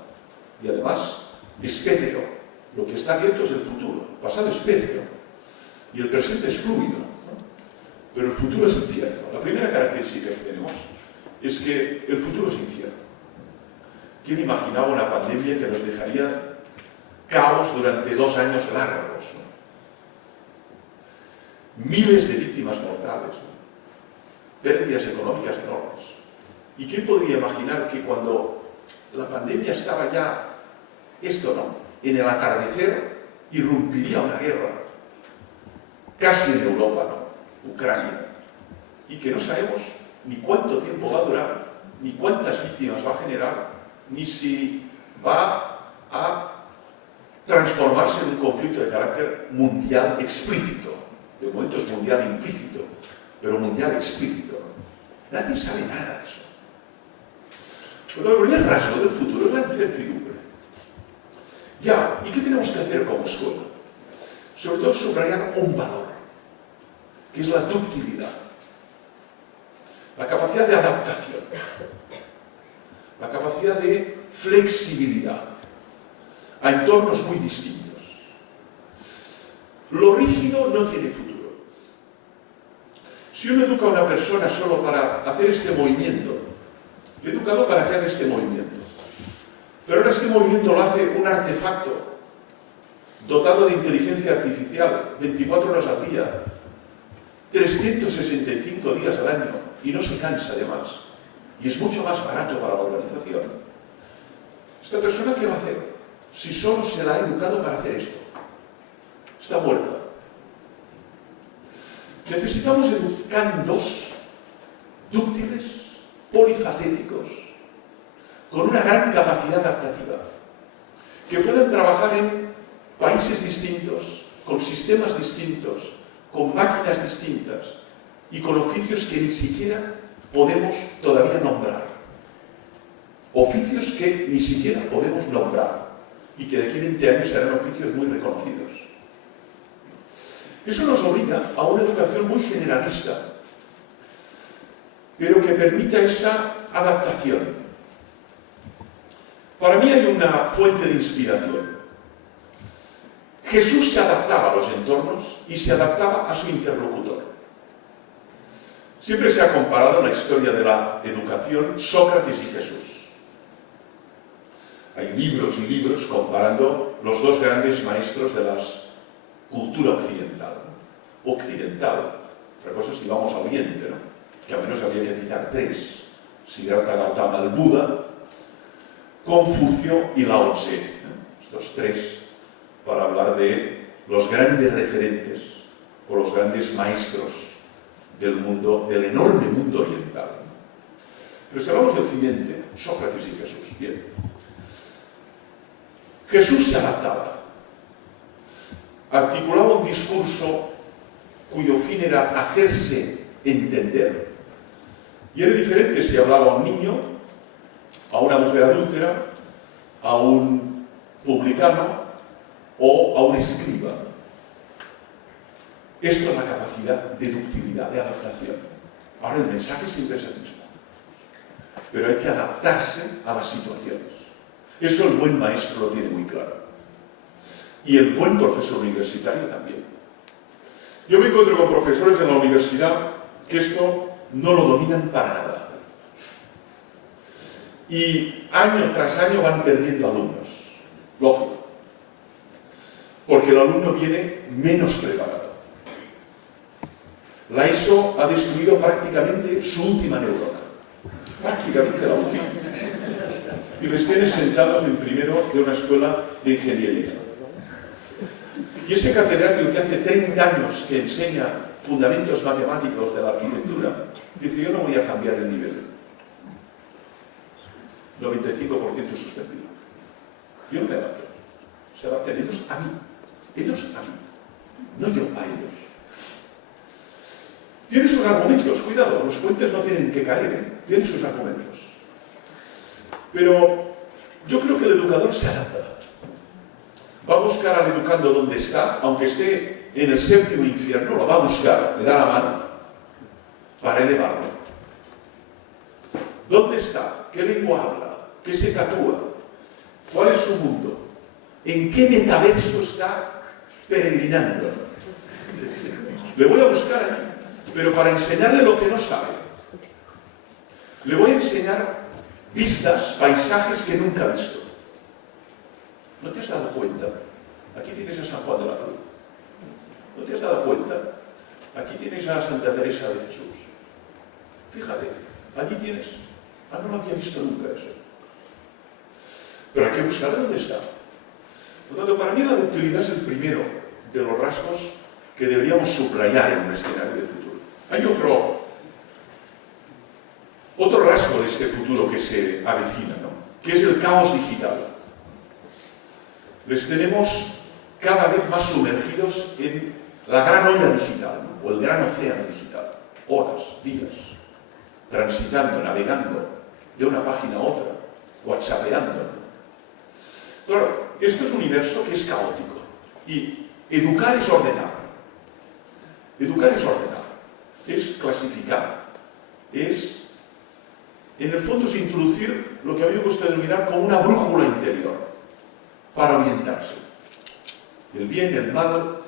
Y además es pétreo. Lo que está abierto es el futuro. El pasado es pétreo. Y el presente es fluido, ¿no? Pero el futuro es incierto. La primera característica que tenemos es que el futuro es incierto. ¿Quién imaginaba una pandemia que nos dejaría caos durante 2 años largos, ¿no? Miles de víctimas mortales, ¿no? Pérdidas económicas enormes. ¿Y quién podría imaginar que cuando la pandemia estaba ya, en el atardecer, irrumpiría una guerra, casi en Europa, ¿no? Ucrania, y que no sabemos ni cuánto tiempo va a durar, ni cuántas víctimas va a generar, ni si va a transformarse en un conflicto de carácter mundial explícito. De momento es mundial implícito, pero mundial explícito, ¿no? Nadie sabe nada de eso. Pero el primer rasgo del futuro es la incertidumbre. Ya, ¿y qué tenemos que hacer como escuela? Sobre todo subrayar un valor, que es la ductilidad, la capacidad de adaptación, la capacidad de flexibilidad a entornos muy distintos. Lo rígido no tiene futuro. Si uno educa a una persona solo para hacer este movimiento, le he educado para que haga este movimiento. Pero ahora este movimiento lo hace un artefacto dotado de inteligencia artificial 24 horas al día, 365 días al año, y no se cansa además. Y es mucho más barato para la organización. ¿Esta persona qué va a hacer? Si solo se la ha educado para hacer esto. Está muerta. Necesitamos educandos dúctiles, polifacéticos, con una gran capacidad adaptativa, que puedan trabajar en países distintos, con sistemas distintos, con máquinas distintas y con oficios que ni siquiera podemos todavía nombrar. Oficios que ni siquiera podemos nombrar y que de aquí a 20 años serán oficios muy reconocidos. Eso nos obliga a una educación muy generalista, pero que permita esa adaptación. Para mí hay una fuente de inspiración. Jesús se adaptaba a los entornos y se adaptaba a su interlocutor. Siempre se ha comparado en la historia de la educación Sócrates y Jesús. Hay libros y libros comparando los dos grandes maestros de la cultura occidental. Occidental. Otra cosa es si vamos a Oriente, ¿no? Que a menos habría que citar 3. Siddhartha Gautama, el Buda, Confucio y Lao Tse. Estos 3 para hablar de los grandes referentes o los grandes maestros del mundo, del enorme mundo oriental. Pero si hablamos de Occidente, Sócrates y Jesús. Bien. Jesús se adaptaba. Articulaba un discurso cuyo fin era hacerse entender. Y era diferente si hablaba a un niño, a una mujer adúltera, a un publicano o a un escriba. Esto es la capacidad de ductilidad, de adaptación. Ahora el mensaje siempre es el mismo, pero hay que adaptarse a las situaciones. Eso el buen maestro lo tiene muy claro. Y el buen profesor universitario también. Yo me encuentro con profesores en la universidad que esto no lo dominan para nada. Y año tras año van perdiendo alumnos. Lógico. Porque el alumno viene menos preparado. La ESO ha destruido prácticamente su última neurona. Prácticamente la última. Y les tienes sentados en primero de una escuela de ingeniería. Y ese catedrático que hace 30 años que enseña fundamentos matemáticos de la arquitectura, dice, yo no voy a cambiar el nivel. 95% suspendido. Yo no me adapto. Se adaptan ellos a mí. Ellos a mí. No yo a ellos. Tiene sus argumentos, cuidado, los puentes no tienen que caer, ¿eh? Tiene sus argumentos. Pero yo creo que el educador se adapta. Va a buscar al educando donde está, aunque esté en el 7º infierno, lo va a buscar, le da la mano para elevarlo. ¿Dónde está? ¿Qué lengua habla? ¿Qué se tatúa? ¿Cuál es su mundo? ¿En qué metaverso está peregrinando? Le voy a buscar allí, pero para enseñarle lo que no sabe. Le voy a enseñar vistas, paisajes que nunca ha visto. ¿No te has dado cuenta? Aquí tienes a San Juan de la Cruz. ¿No te has dado cuenta? Aquí tienes a Santa Teresa de Jesús. Fíjate, allí tienes... Ah, no lo había visto nunca eso. Pero hay que buscar dónde está. Por lo tanto, para mí la ductilidad es el primero de los rasgos que deberíamos subrayar en un escenario de futuro. Hay otro rasgo de este futuro que se avecina, ¿no? Que es el caos digital. Les tenemos cada vez más sumergidos en la gran olla digital, ¿no? O el gran océano digital. Horas, días, transitando, navegando de una página a otra, whatsappeando, ¿no? Claro, esto es un universo que es caótico. Y educar es ordenar. Educar es ordenar. Es clasificar. Es, en el fondo, es introducir lo que a mí me gusta denominar como una brújula interior para orientarse. El bien, el mal,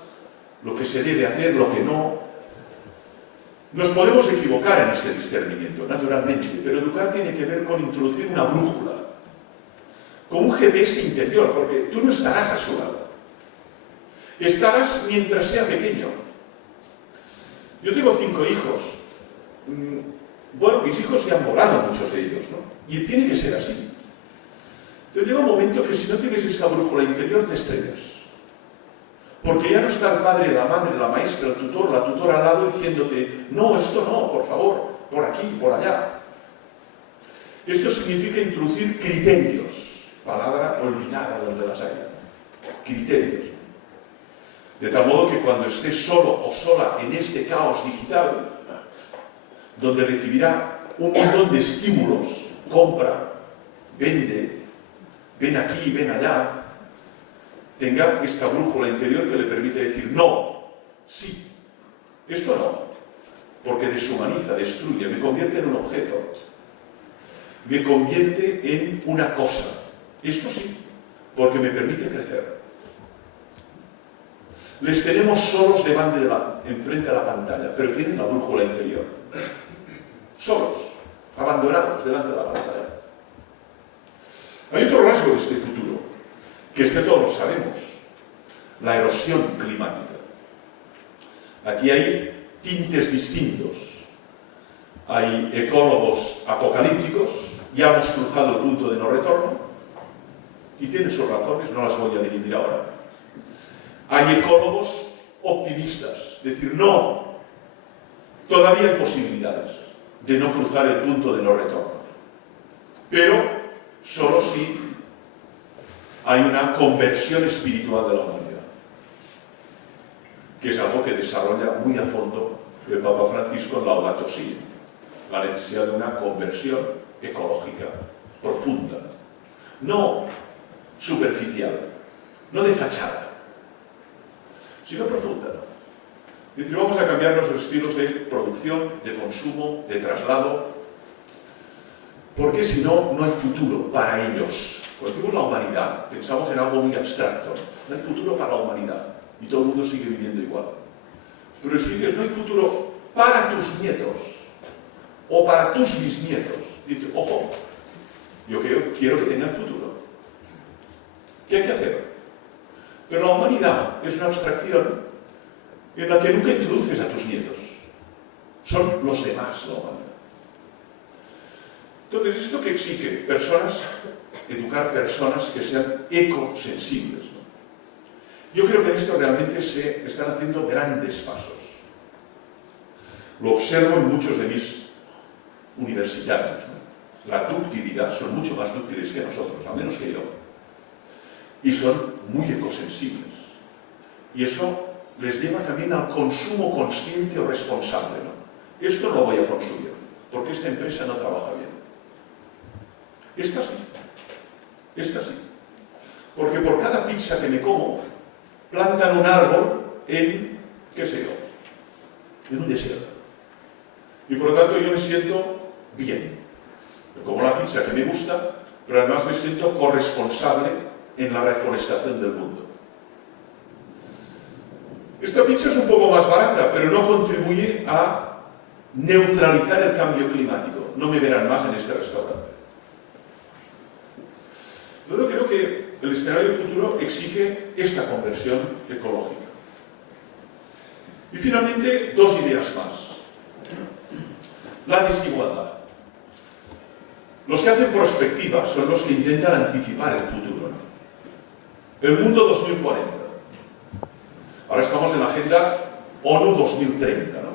lo que se debe hacer, lo que no. Nos podemos equivocar en este discernimiento, naturalmente, pero educar tiene que ver con introducir una brújula, con un GPS interior, porque tú no estarás a su lado. Estarás mientras sea pequeño. Yo tengo 5 hijos. Bueno, mis hijos ya han volado, muchos de ellos, ¿no? Y tiene que ser así. Te llega un momento que si no tienes esa brújula interior te estrellas. Porque ya no está el padre, la madre, la maestra, el tutor, la tutora al lado diciéndote, no, esto no, por favor, por aquí, por allá. Esto significa introducir criterios, palabra olvidada donde las haya. Criterios. De tal modo que cuando estés solo o sola en este caos digital, donde recibirá un montón de estímulos, compra, vende, ven aquí, ven allá, tenga esta brújula interior que le permite decir no, sí, esto no, porque deshumaniza, destruye, me convierte en un objeto, me convierte en una cosa, esto sí, porque me permite crecer. Les tenemos solos enfrente a la pantalla, pero tienen la brújula interior. Solos, abandonados delante de la pantalla. Hay otro rasgo de este futuro, que todos lo sabemos, la erosión climática. Aquí hay tintes distintos. Hay ecólogos apocalípticos, ya hemos cruzado el punto de no retorno, y tienen sus razones, no las voy a dirimir ahora. Hay ecólogos optimistas, es decir, no, todavía hay posibilidades de no cruzar el punto de no retorno, pero solo si hay una conversión espiritual de la humanidad, que es algo que desarrolla muy a fondo el Papa Francisco en Laudato Si, la necesidad de una conversión ecológica profunda, no superficial, no de fachada, sino profunda. Es decir, vamos a cambiar nuestros estilos de producción, de consumo, de traslado, porque si no, no hay futuro para ellos. Cuando decimos la humanidad, pensamos en algo muy abstracto. No hay futuro para la humanidad y todo el mundo sigue viviendo igual. Pero si dices, no hay futuro para tus nietos o para tus bisnietos, dices, ojo, yo quiero que tengan futuro. ¿Qué hay que hacer? Pero la humanidad es una abstracción en la que nunca introduces a tus nietos. Son los demás la humanidad. Entonces, ¿esto qué exige? Personas, educar personas que sean ecosensibles, ¿no? Yo creo que en esto realmente se están haciendo grandes pasos. Lo observo en muchos de mis universitarios, ¿no? La ductilidad, son mucho más dúctiles que nosotros, al menos que yo. Y son muy ecosensibles. Y eso les lleva también al consumo consciente o responsable, ¿no? Esto lo voy a consumir, porque esta empresa no trabaja bien. Esta sí. Esta sí. Porque por cada pizza que me como, plantan un árbol en, qué sé yo, en un desierto. Y por lo tanto yo me siento bien. Me como la pizza que me gusta, pero además me siento corresponsable en la reforestación del mundo. Esta pizza es un poco más barata, pero no contribuye a neutralizar el cambio climático. No me verán más en este restaurante. Pero creo que el escenario futuro exige esta conversión ecológica. Y finalmente, dos ideas más. La desigualdad. Los que hacen prospectiva son los que intentan anticipar el futuro, ¿no? El mundo 2040. Ahora estamos en la agenda ONU 2030, ¿no?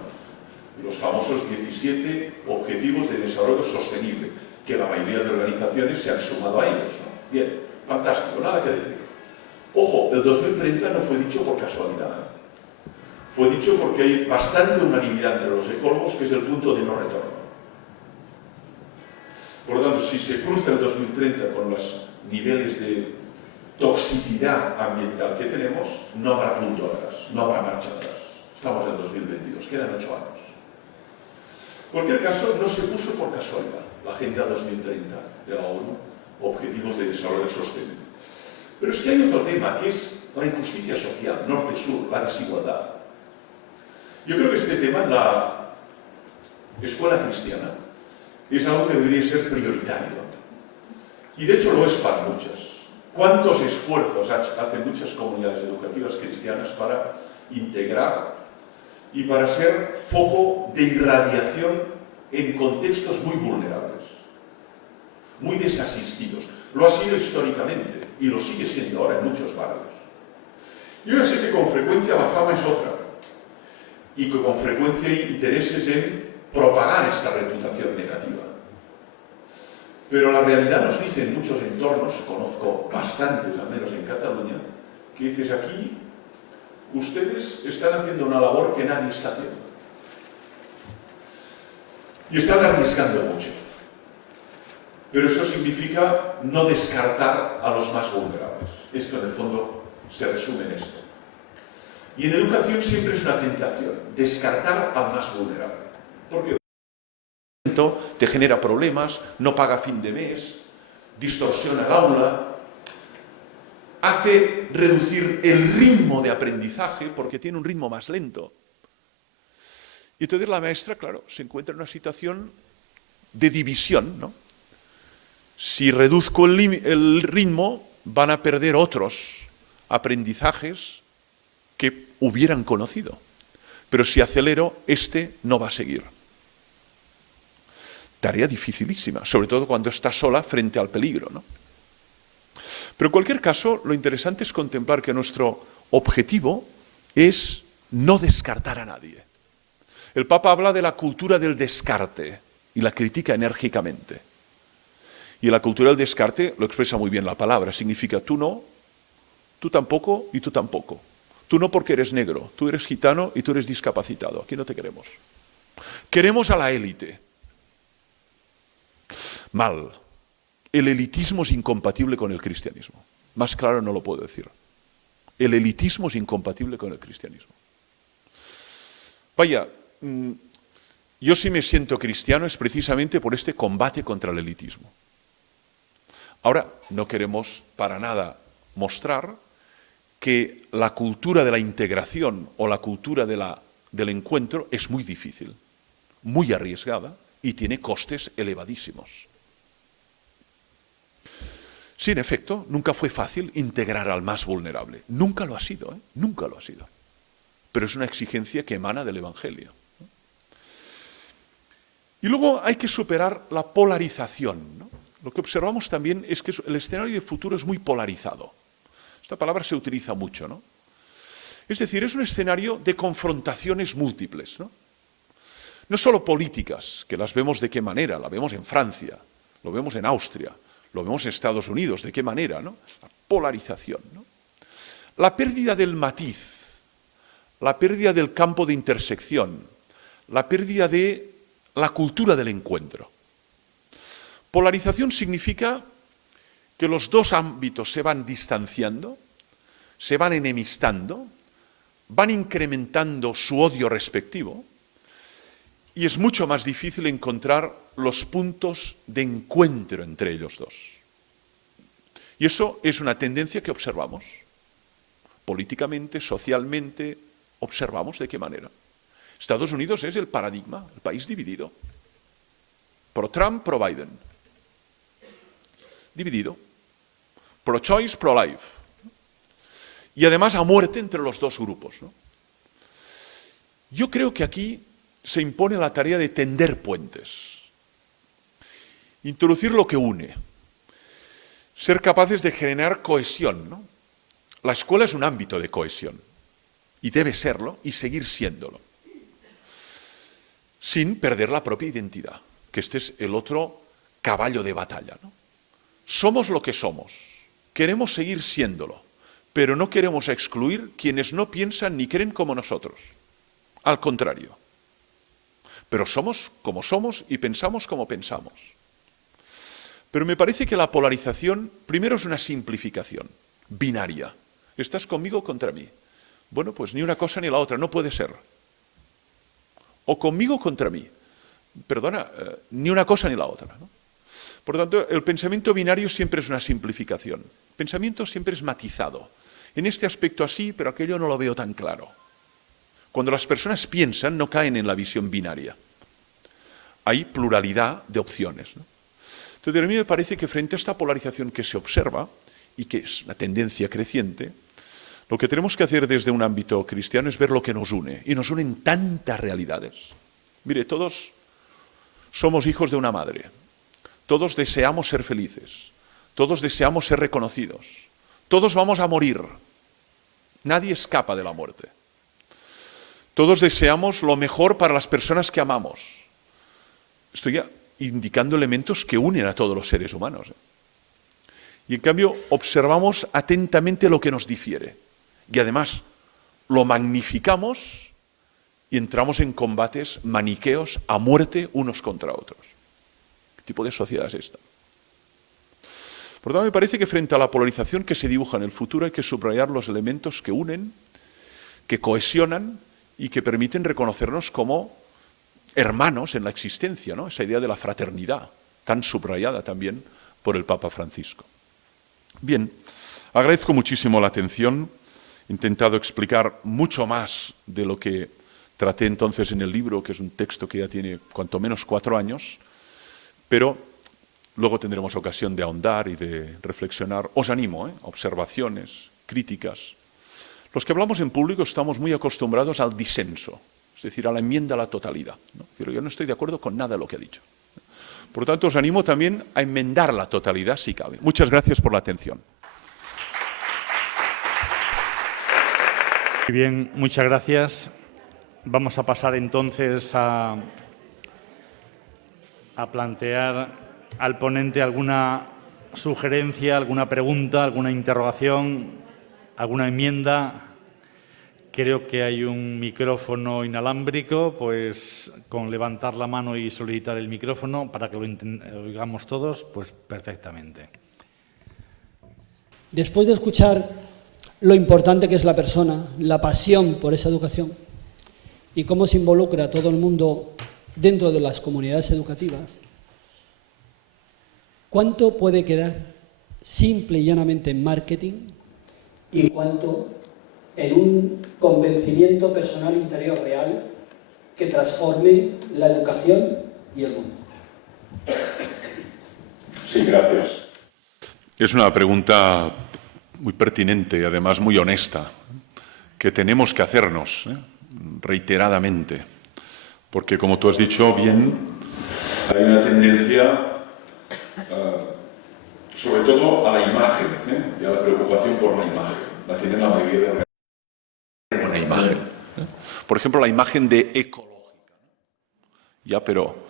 Los famosos 17 Objetivos de Desarrollo Sostenible, que la mayoría de organizaciones se han sumado a ellos, ¿no? Bien, fantástico, nada que decir. Ojo, el 2030 no fue dicho por casualidad, ¿eh? Fue dicho porque hay bastante unanimidad entre los ecólogos que es el punto de no retorno. Por lo tanto, si se cruza el 2030 con los niveles de toxicidad ambiental que tenemos, no habrá punto atrás, no habrá marcha atrás. Estamos en 2022, quedan 8 años. En cualquier caso, no se puso por casualidad la Agenda 2030 de la ONU, Objetivos de Desarrollo Sostenible. Pero es que hay otro tema, que es la injusticia social, norte-sur, la desigualdad. Yo creo que este tema en la escuela cristiana es algo que debería ser prioritario. Y de hecho lo es para muchas. ¿Cuántos esfuerzos hacen muchas comunidades educativas cristianas para integrar y para ser foco de irradiación en contextos muy vulnerables, muy desasistidos? Lo ha sido históricamente y lo sigue siendo ahora en muchos barrios. Yo ya sé que con frecuencia la fama es otra y que con frecuencia hay intereses en propagar esta reputación negativa. Pero la realidad nos dice en muchos entornos, conozco bastantes, al menos en Cataluña, que dices aquí, ustedes están haciendo una labor que nadie está haciendo. Y están arriesgando mucho. Pero eso significa no descartar a los más vulnerables. Esto en el fondo se resume en esto. Y en educación siempre es una tentación, descartar al más vulnerable. Porque te genera problemas, no paga a fin de mes, distorsiona el aula, hace reducir el ritmo de aprendizaje porque tiene un ritmo más lento. Y entonces la maestra, claro, se encuentra en una situación de división, ¿no? Si reduzco el ritmo, van a perder otros aprendizajes que hubieran conocido. Pero si acelero, este no va a seguir. Tarea dificilísima, sobre todo cuando está sola frente al peligro, ¿no? Pero en cualquier caso, lo interesante es contemplar que nuestro objetivo es no descartar a nadie. El Papa habla de la cultura del descarte y la critica enérgicamente. Y la cultura del descarte lo expresa muy bien la palabra, significa tú no, tú tampoco y tú tampoco. Tú no porque eres negro, tú eres gitano y tú eres discapacitado, aquí no te queremos. Queremos a la élite. Mal. El elitismo es incompatible con el cristianismo. Más claro no lo puedo decir. El elitismo es incompatible con el cristianismo. Vaya, yo sí me siento cristiano es precisamente por este combate contra el elitismo. Ahora, no queremos para nada mostrar que la cultura de la integración o la cultura del encuentro es muy difícil, muy arriesgada y tiene costes elevadísimos. Sí, en efecto, nunca fue fácil integrar al más vulnerable. Nunca lo ha sido, ¿eh? Nunca lo ha sido. Pero es una exigencia que emana del Evangelio. Y luego hay que superar la polarización, ¿no? Lo que observamos también es que el escenario de futuro es muy polarizado. Esta palabra se utiliza mucho, ¿no? Es decir, es un escenario de confrontaciones múltiples, ¿no? No solo políticas, que las vemos de qué manera, la vemos en Francia, lo vemos en Austria, lo vemos en Estados Unidos, de qué manera, ¿no? La polarización, ¿no? La pérdida del matiz, la pérdida del campo de intersección, la pérdida de la cultura del encuentro. Polarización significa que los dos ámbitos se van distanciando, se van enemistando, van incrementando su odio respectivo y es mucho más difícil encontrar los puntos de encuentro entre ellos dos. Y eso es una tendencia que observamos. Políticamente, socialmente, observamos de qué manera. Estados Unidos es el paradigma, el país dividido. Pro Trump, pro Biden. Dividido. pro-choice, pro-life. Y además a muerte entre los dos grupos, ¿no? Yo creo que aquí se impone la tarea de tender puentes, introducir lo que une, ser capaces de generar cohesión, ¿no? La escuela es un ámbito de cohesión y debe serlo y seguir siéndolo, sin perder la propia identidad, que este es el otro caballo de batalla, ¿no? Somos lo que somos, queremos seguir siéndolo, pero no queremos excluir quienes no piensan ni creen como nosotros. Al contrario. Pero somos como somos y pensamos como pensamos. Pero me parece que la polarización, primero, es una simplificación binaria. ¿Estás conmigo o contra mí? Bueno, pues ni una cosa ni la otra, no puede ser. O conmigo o contra mí. Perdona, ni una cosa ni la otra, ¿no? Por lo tanto, el pensamiento binario siempre es una simplificación. El pensamiento siempre es matizado. En este aspecto así, pero aquello no lo veo tan claro. Cuando las personas piensan, no caen en la visión binaria. Hay pluralidad de opciones, ¿no? Entonces, a mí me parece que frente a esta polarización que se observa, y que es una tendencia creciente, lo que tenemos que hacer desde un ámbito cristiano es ver lo que nos une. Y nos unen tantas realidades. Mire, todos somos hijos de una madre. Todos deseamos ser felices. Todos deseamos ser reconocidos. Todos vamos a morir. Nadie escapa de la muerte. Todos deseamos lo mejor para las personas que amamos. Estoy ya indicando elementos que unen a todos los seres humanos. Y en cambio observamos atentamente lo que nos difiere. Y además lo magnificamos y entramos en combates maniqueos a muerte unos contra otros. ¿Qué tipo de sociedad es esta? Por lo tanto, me parece que frente a la polarización que se dibuja en el futuro hay que subrayar los elementos que unen, que cohesionan y que permiten reconocernos como hermanos en la existencia, ¿no? Esa idea de la fraternidad, tan subrayada también por el Papa Francisco. Bien, agradezco muchísimo la atención. He intentado explicar mucho más de lo que traté entonces en el libro, que es un texto que ya tiene cuanto menos 4 años, pero luego tendremos ocasión de ahondar y de reflexionar. Os animo, observaciones, críticas. Los que hablamos en público estamos muy acostumbrados al disenso, es decir, a la enmienda a la totalidad, ¿no? Es decir, yo no estoy de acuerdo con nada de lo que ha dicho. Por lo tanto, os animo también a enmendar la totalidad si cabe. Muchas gracias por la atención. Muy bien, muchas gracias. Vamos a pasar entonces a plantear al ponente alguna sugerencia, alguna pregunta, alguna interrogación, alguna enmienda. Creo que hay un micrófono inalámbrico, pues con levantar la mano y solicitar el micrófono para que lo oigamos todos, pues perfectamente. Después de escuchar lo importante que es la persona, la pasión por esa educación y cómo se involucra a todo el mundo dentro de las comunidades educativas, ¿cuánto puede quedar simple y llanamente en marketing y cuánto en un convencimiento personal interior real que transforme la educación y el mundo? Sí, gracias. Es una pregunta muy pertinente y además muy honesta, que tenemos que hacernos reiteradamente, porque como tú has dicho bien, Hay una tendencia, sobre todo a la imagen, y a la preocupación por la imagen. La tiene la mayoría de una imagen. Por ejemplo, la imagen de ecológica. Ya, pero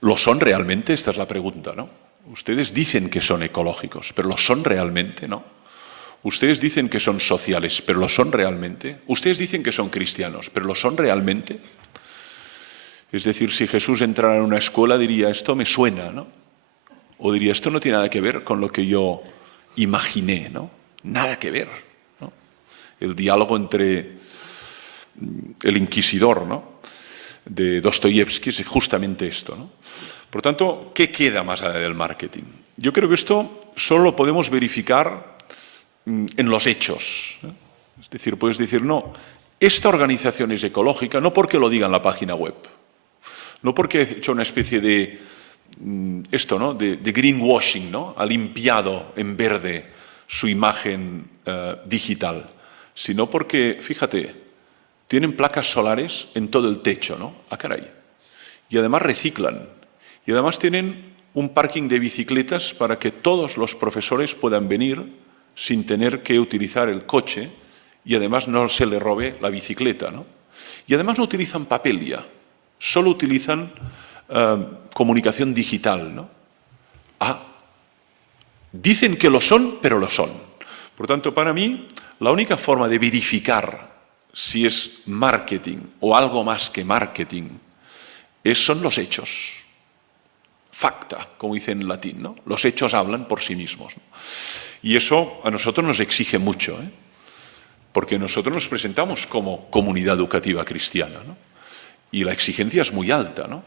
¿lo son realmente? Esta es la pregunta, ¿no? Ustedes dicen que son ecológicos, pero ¿lo son realmente? ¿No? Ustedes dicen que son sociales, pero ¿lo son realmente? Ustedes dicen que son cristianos, pero ¿lo son realmente? Es decir, si Jesús entrara en una escuela diría, esto me suena, ¿no? O diría, esto no tiene nada que ver con lo que yo imaginé, ¿no? Nada que ver, ¿no? El diálogo entre el inquisidor, ¿no?, de Dostoyevsky es justamente esto, ¿no? Por tanto, ¿qué queda más allá del marketing? Yo creo que esto solo lo podemos verificar en los hechos, ¿no? Es decir, puedes decir, no, esta organización es ecológica, no porque lo diga en la página web, no porque he hecho una especie de esto, ¿no?, de greenwashing, ¿no?, ha limpiado en verde su imagen digital, sino porque, fíjate, tienen placas solares en todo el techo, ¿no? ¡Ah, caray! Y además reciclan. Y además tienen un parking de bicicletas para que todos los profesores puedan venir sin tener que utilizar el coche y además no se le robe la bicicleta, ¿no? Y además no utilizan papel ya, solo utilizan comunicación digital, ¿no? Ah, dicen que lo son, pero lo son. Por tanto, para mí, la única forma de verificar si es marketing o algo más que marketing son los hechos. Facta, como dicen en latín, ¿no? Los hechos hablan por sí mismos, ¿no? Y eso a nosotros nos exige mucho, ¿eh? Porque nosotros nos presentamos como comunidad educativa cristiana, ¿no? Y la exigencia es muy alta, ¿no?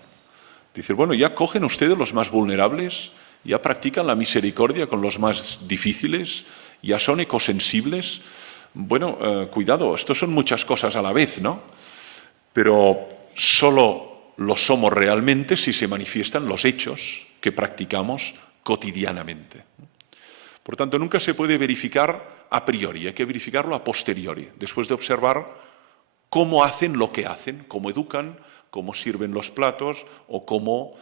Dicen, bueno, ya cogen ustedes los más vulnerables, ya practican la misericordia con los más difíciles, ya son ecosensibles. Bueno, cuidado, esto son muchas cosas a la vez, ¿no? Pero solo lo somos realmente si se manifiestan los hechos que practicamos cotidianamente. Por tanto, nunca se puede verificar a priori, hay que verificarlo a posteriori, después de observar cómo hacen lo que hacen, cómo educan, cómo sirven los platos o cómo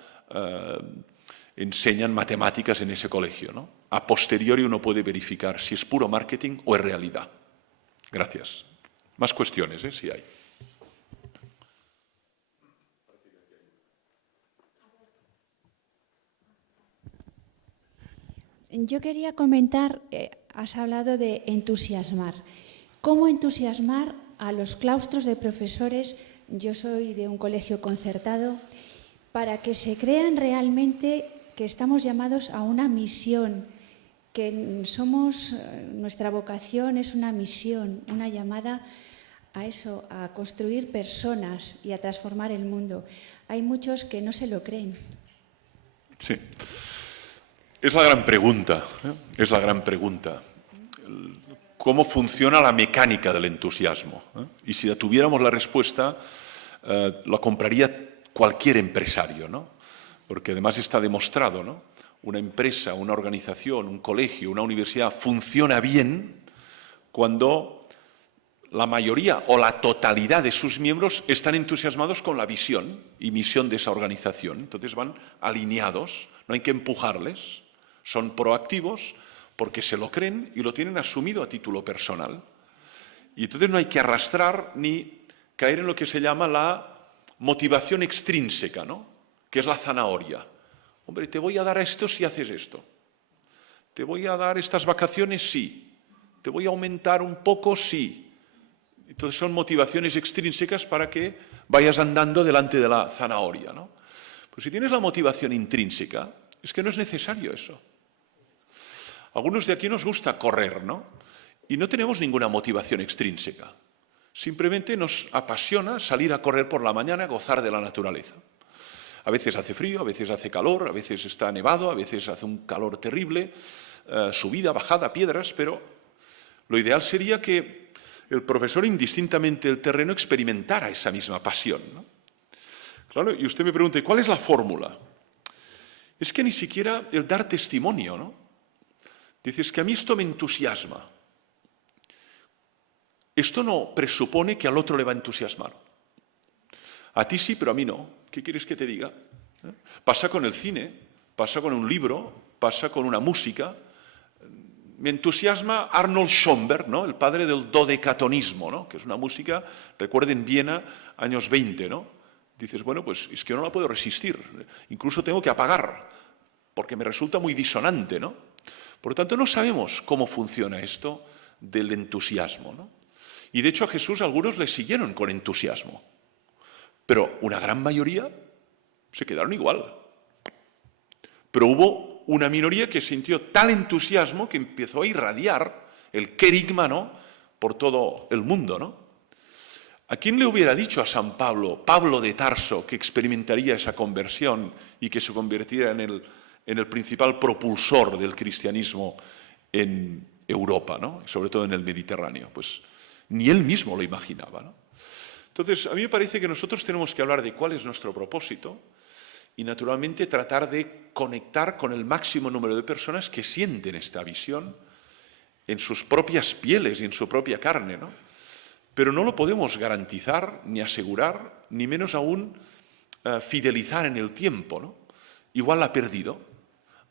enseñan matemáticas en ese colegio, ¿no? A posteriori uno puede verificar si es puro marketing o es realidad. Gracias. Más cuestiones, si hay. Yo quería comentar, has hablado de entusiasmar. ¿Cómo entusiasmar a los claustros de profesores? Yo soy de un colegio concertado, para que se crean realmente que estamos llamados a una misión, que nuestra vocación es una misión, una llamada a eso, a construir personas y a transformar el mundo. Hay muchos que no se lo creen. Sí. Es la gran pregunta, ¿eh? Es la gran pregunta. ¿Cómo funciona la mecánica del entusiasmo? Y si tuviéramos la respuesta, la compraría cualquier empresario, ¿no? Porque además está demostrado, ¿no? Una empresa, una organización, un colegio, una universidad funciona bien cuando la mayoría o la totalidad de sus miembros están entusiasmados con la visión y misión de esa organización. Entonces van alineados, no hay que empujarles, son proactivos porque se lo creen y lo tienen asumido a título personal. Y entonces no hay que arrastrar ni caer en lo que se llama la motivación extrínseca, ¿no? Que es la zanahoria. Hombre, te voy a dar esto si haces esto. Te voy a dar estas vacaciones, sí. Te voy a aumentar un poco, sí. Entonces son motivaciones extrínsecas para que vayas andando delante de la zanahoria, ¿no? Pues si tienes la motivación intrínseca, es que no es necesario eso. Algunos de aquí nos gusta correr, ¿no? Y no tenemos ninguna motivación extrínseca. Simplemente nos apasiona salir a correr por la mañana, gozar de la naturaleza. A veces hace frío, a veces hace calor, a veces está nevado, a veces hace un calor terrible, subida, bajada, piedras, pero lo ideal sería que el profesor indistintamente del terreno experimentara esa misma pasión, ¿no? Claro, y usted me pregunta, ¿cuál es la fórmula? Es que ni siquiera el dar testimonio, ¿no? Dices que a mí esto me entusiasma. Esto no presupone que al otro le va a entusiasmar. A ti sí, pero a mí no. ¿Qué quieres que te diga? Pasa con el cine, pasa con un libro, pasa con una música. Me entusiasma Arnold Schoenberg, ¿no? El padre del dodecatonismo, ¿no? Que es una música, recuerden, Viena, años 20, ¿no? Dices, bueno, pues es que yo no la puedo resistir. Incluso tengo que apagar, porque me resulta muy disonante, ¿no? Por lo tanto, no sabemos cómo funciona esto del entusiasmo, ¿no? Y de hecho a Jesús algunos le siguieron con entusiasmo, pero una gran mayoría se quedaron igual. Pero hubo una minoría que sintió tal entusiasmo que empezó a irradiar el querigma, ¿no? Por todo el mundo, ¿no? ¿A quién le hubiera dicho a San Pablo, Pablo de Tarso, que experimentaría esa conversión y que se convirtiera en el principal propulsor del cristianismo en Europa, ¿no? Sobre todo en el Mediterráneo? Pues ni él mismo lo imaginaba, ¿no? Entonces, a mí me parece que nosotros tenemos que hablar de cuál es nuestro propósito y, naturalmente, tratar de conectar con el máximo número de personas que sienten esta visión en sus propias pieles y en su propia carne, ¿no? Pero no lo podemos garantizar, ni asegurar, ni menos aún fidelizar en el tiempo, ¿no? Igual la ha perdido.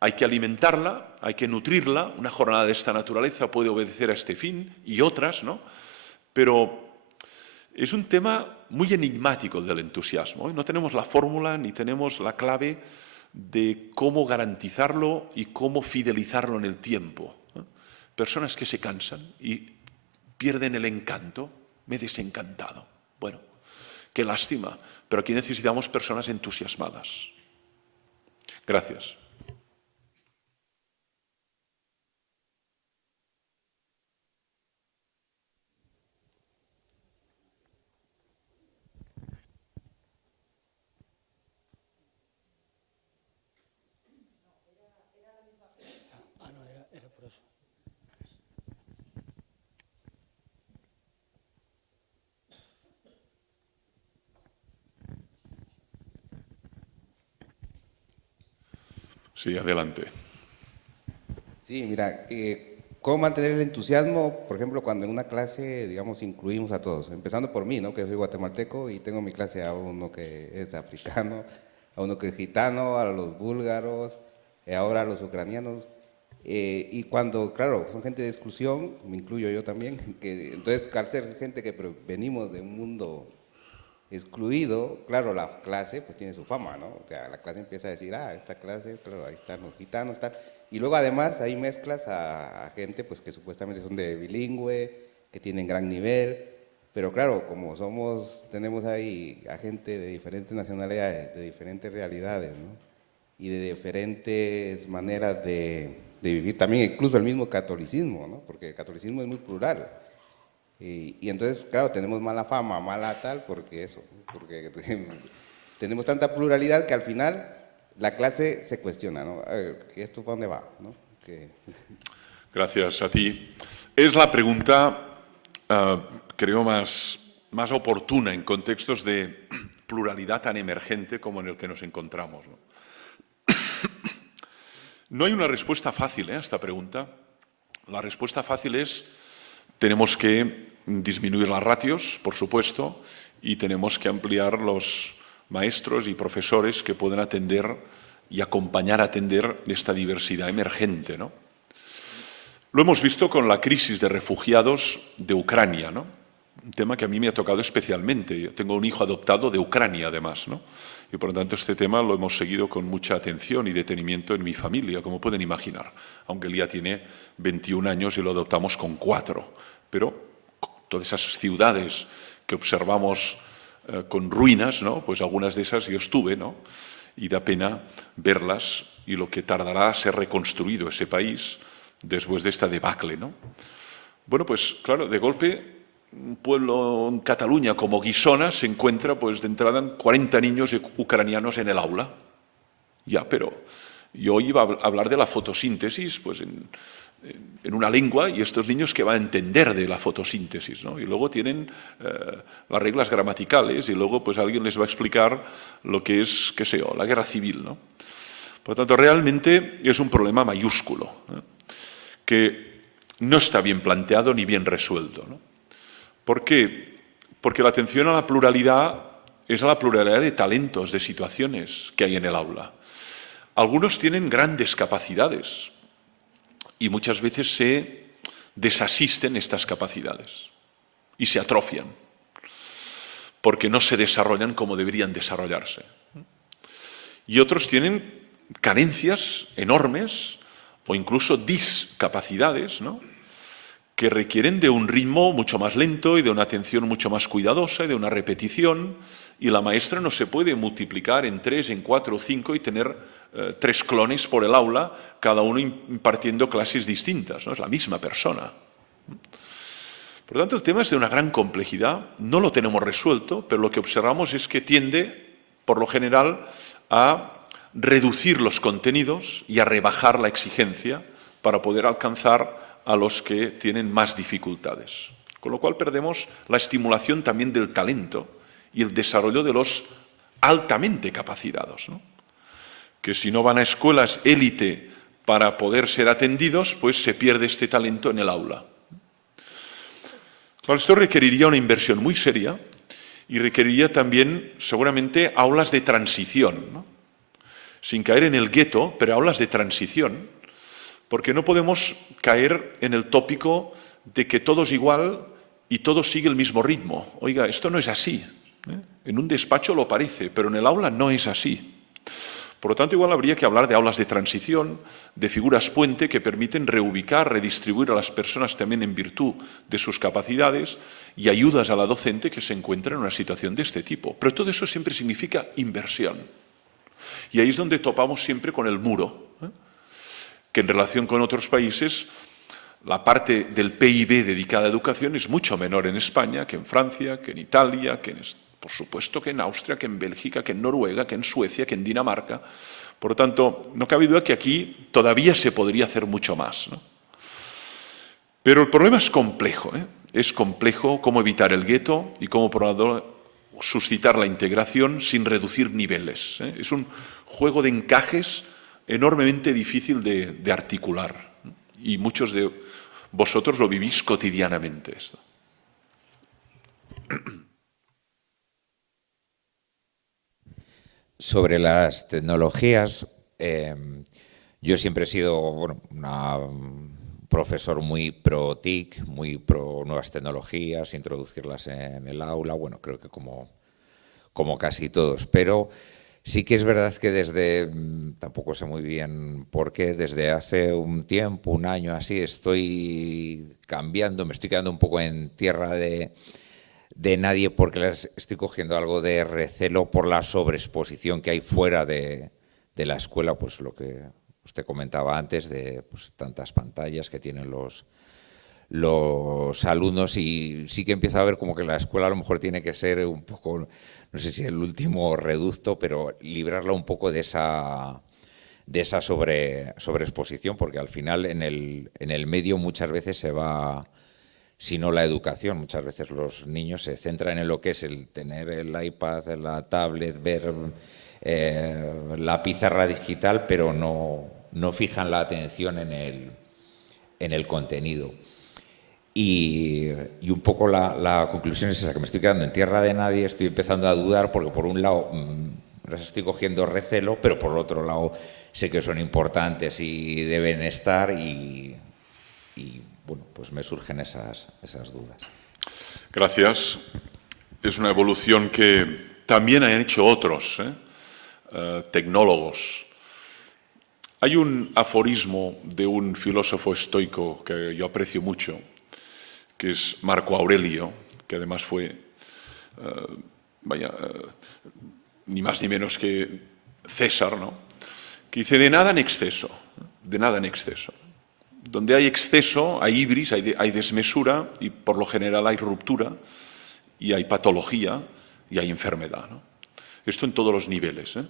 Hay que alimentarla, hay que nutrirla. Una jornada de esta naturaleza puede obedecer a este fin y otras, ¿no? Pero es un tema muy enigmático del entusiasmo, ¿eh? No tenemos la fórmula ni tenemos la clave de cómo garantizarlo y cómo fidelizarlo en el tiempo, ¿eh? Personas que se cansan y pierden el encanto. Me he desencantado. Bueno, qué lástima, pero aquí necesitamos personas entusiasmadas. Gracias. Era por eso. Sí, adelante. Sí, mira, ¿cómo mantener el entusiasmo? Por ejemplo, cuando en una clase, digamos, incluimos a todos, empezando por mí, ¿no? Que soy guatemalteco y tengo en mi clase a uno que es africano, a uno que es gitano, a los búlgaros, ahora a los ucranianos. Y cuando, claro, son gente de exclusión, me incluyo yo también, que entonces al ser gente que venimos de un mundo excluido, claro, la clase pues tiene su fama, ¿no? O sea, la clase empieza a decir, esta clase, claro, ahí están los gitanos, tal. Y luego además ahí mezclas a gente pues que supuestamente son de bilingüe, que tienen gran nivel, pero claro, como tenemos ahí a gente de diferentes nacionalidades, de diferentes realidades, ¿no? Y de diferentes maneras de vivir, también incluso el mismo catolicismo, ¿no? Porque el catolicismo es muy plural. Y entonces, claro, tenemos mala fama, mala tal, porque tenemos tanta pluralidad que al final la clase se cuestiona, ¿no? A ver, ¿esto para dónde va? ¿No? Gracias a ti. Es la pregunta, creo, más oportuna en contextos de pluralidad tan emergente como en el que nos encontramos, ¿no? No hay una respuesta fácil, a esta pregunta. La respuesta fácil es: tenemos que disminuir las ratios, por supuesto, y tenemos que ampliar los maestros y profesores que pueden atender y acompañar a atender esta diversidad emergente, ¿no? Lo hemos visto con la crisis de refugiados de Ucrania, ¿no? Un tema que a mí me ha tocado especialmente. Yo tengo un hijo adoptado de Ucrania, además, ¿no? Y por lo tanto este tema lo hemos seguido con mucha atención y detenimiento en mi familia, como pueden imaginar, aunque él ya tiene 21 años y lo adoptamos con 4. Pero todas esas ciudades que observamos con ruinas, ¿no? Pues algunas de esas yo estuve, ¿no? Y da pena verlas y lo que tardará a ser reconstruido ese país después de esta debacle, ¿no? Bueno, pues claro, de golpe un pueblo en Cataluña como Guissona se encuentra, pues de entrada, 40 niños ucranianos en el aula. Ya, pero yo iba a hablar de la fotosíntesis, pues en una lengua, y estos niños que van a entender de la fotosíntesis, ¿no? Y luego tienen las reglas gramaticales y luego pues alguien les va a explicar lo que es, qué sé yo, la guerra civil, ¿no? Por lo tanto, realmente es un problema mayúsculo, ¿eh? Que no está bien planteado ni bien resuelto, ¿no? ¿Por qué? Porque la atención a la pluralidad es a la pluralidad de talentos, de situaciones que hay en el aula. Algunos tienen grandes capacidades y muchas veces se desasisten estas capacidades y se atrofian porque no se desarrollan como deberían desarrollarse. Y otros tienen carencias enormes o incluso discapacidades, ¿no? Que requieren de un ritmo mucho más lento y de una atención mucho más cuidadosa y de una repetición, y la maestra no se puede multiplicar en 3, en 4 o 5 y tener 3 clones por el aula, cada uno impartiendo clases distintas, ¿no? Es la misma persona. Por lo tanto, el tema es de una gran complejidad, no lo tenemos resuelto, pero lo que observamos es que tiende, por lo general, a reducir los contenidos y a rebajar la exigencia para poder alcanzar a los que tienen más dificultades. Con lo cual perdemos la estimulación también del talento y el desarrollo de los altamente capacitados, ¿no? Que si no van a escuelas élite para poder ser atendidos, pues se pierde este talento en el aula. Claro, esto requeriría una inversión muy seria y requeriría también, seguramente, aulas de transición, ¿no? Sin caer en el gueto, pero aulas de transición, porque no podemos caer en el tópico de que todo es igual y todo sigue el mismo ritmo. Oiga, esto no es así, ¿eh? En un despacho lo parece, pero en el aula no es así. Por lo tanto, igual habría que hablar de aulas de transición, de figuras puente que permiten reubicar, redistribuir a las personas también en virtud de sus capacidades y ayudas a la docente que se encuentra en una situación de este tipo. Pero todo eso siempre significa inversión. Y ahí es donde topamos siempre con el muro, ¿eh? Que en relación con otros países, la parte del PIB dedicada a educación es mucho menor en España que en Francia, que en Italia, por supuesto que en Austria, que en Bélgica, que en Noruega, que en Suecia, que en Dinamarca. Por lo tanto, no cabe duda que aquí todavía se podría hacer mucho más, ¿no? Pero el problema es complejo, ¿eh? Es complejo cómo evitar el gueto y cómo, por un lado, suscitar la integración sin reducir niveles, ¿eh? Es un juego de encajes enormemente difícil de articular, ¿no? Y muchos de vosotros lo vivís cotidianamente esto. Sobre las tecnologías, yo siempre he sido un profesor muy pro TIC, muy pro nuevas tecnologías, introducirlas en el aula, bueno, creo que como casi todos, pero sí que es verdad que tampoco sé muy bien por qué, desde hace un tiempo, un año así, estoy cambiando, me estoy quedando un poco en tierra de nadie porque les estoy cogiendo algo de recelo por la sobreexposición que hay fuera de la escuela, pues lo que usted comentaba antes de pues, tantas pantallas que tienen los alumnos, y sí que empiezo a ver como que la escuela a lo mejor tiene que ser un poco, no sé si el último reducto, pero librarla un poco de esa sobreexposición, porque al final en el medio muchas veces se va, si no la educación, muchas veces los niños se centran en lo que es el tener el iPad, la tablet, ver la pizarra digital, pero no fijan la atención en el contenido. Y un poco la conclusión es esa, que me estoy quedando en tierra de nadie, estoy empezando a dudar porque por un lado las estoy cogiendo recelo, pero por otro lado sé que son importantes y deben estar y bueno, pues me surgen esas dudas. Gracias. Es una evolución que también han hecho otros, tecnólogos. Hay un aforismo de un filósofo estoico que yo aprecio mucho, que es Marco Aurelio, que además fue, ni más ni menos que César, ¿no? Que dice, de nada en exceso, de nada en exceso. Donde hay exceso, hay ibris, hay desmesura y por lo general hay ruptura y hay patología y hay enfermedad, ¿no? Esto en todos los niveles, ¿eh?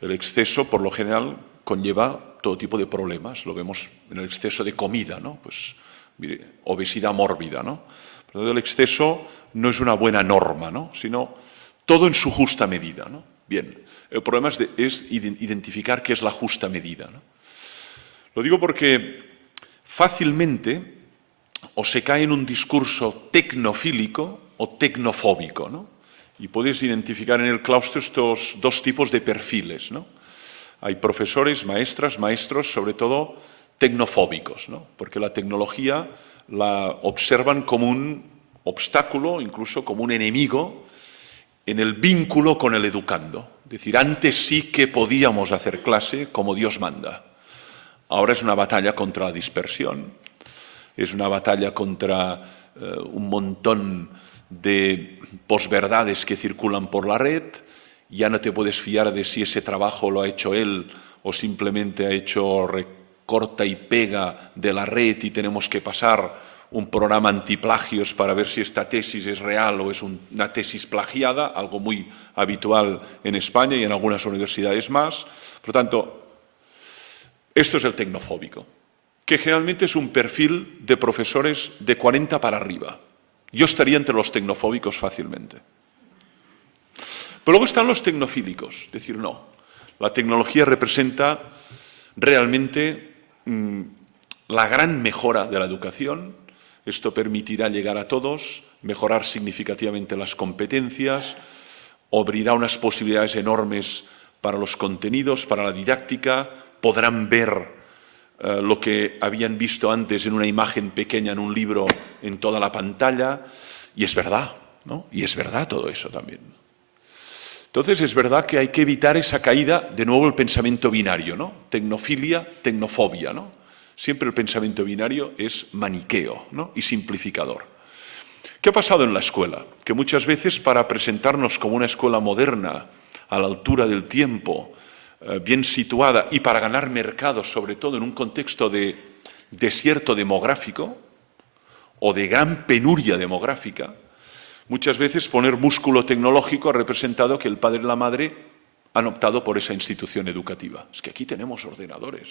El exceso, por lo general, conlleva todo tipo de problemas. Lo vemos en el exceso de comida, ¿no? Pues, mire, obesidad mórbida, ¿no? Por lo tanto, el exceso no es una buena norma, ¿no? Sino todo en su justa medida, ¿no? Bien, el problema es identificar qué es la justa medida, ¿no? Lo digo porque fácilmente o se cae en un discurso tecnofílico o tecnofóbico, ¿no? Y puedes identificar en el claustro estos dos tipos de perfiles, ¿no? Hay profesores, maestras, maestros, sobre todo tecnofóbicos, ¿no? Porque la tecnología la observan como un obstáculo, incluso como un enemigo en el vínculo con el educando. Es decir, antes sí que podíamos hacer clase como Dios manda. Ahora es una batalla contra la dispersión, es una batalla contra un montón de posverdades que circulan por la red. Ya no te puedes fiar de si ese trabajo lo ha hecho él o simplemente ha hecho recorta y pega de la red y tenemos que pasar un programa antiplagios para ver si esta tesis es real o es una tesis plagiada, algo muy habitual en España y en algunas universidades más. Por lo tanto, esto es el tecnofóbico, que generalmente es un perfil de profesores de 40 para arriba. Yo estaría entre los tecnofóbicos fácilmente. Pero luego están los tecnofílicos, es decir, no, la tecnología representa realmente la gran mejora de la educación. Esto permitirá llegar a todos, mejorar significativamente las competencias, abrirá unas posibilidades enormes para los contenidos, para la didáctica, podrán ver lo que habían visto antes en una imagen pequeña en un libro en toda la pantalla, y es verdad, ¿no? Y es verdad todo eso también. Entonces es verdad que hay que evitar esa caída, de nuevo el pensamiento binario, ¿no? Tecnofilia, tecnofobia, ¿no? Siempre el pensamiento binario es maniqueo, ¿no? Y simplificador. ¿Qué ha pasado en la escuela? Que muchas veces para presentarnos como una escuela moderna, a la altura del tiempo, bien situada y para ganar mercados, sobre todo en un contexto de desierto demográfico o de gran penuria demográfica, muchas veces poner músculo tecnológico ha representado que el padre y la madre han optado por esa institución educativa. Es que aquí tenemos ordenadores,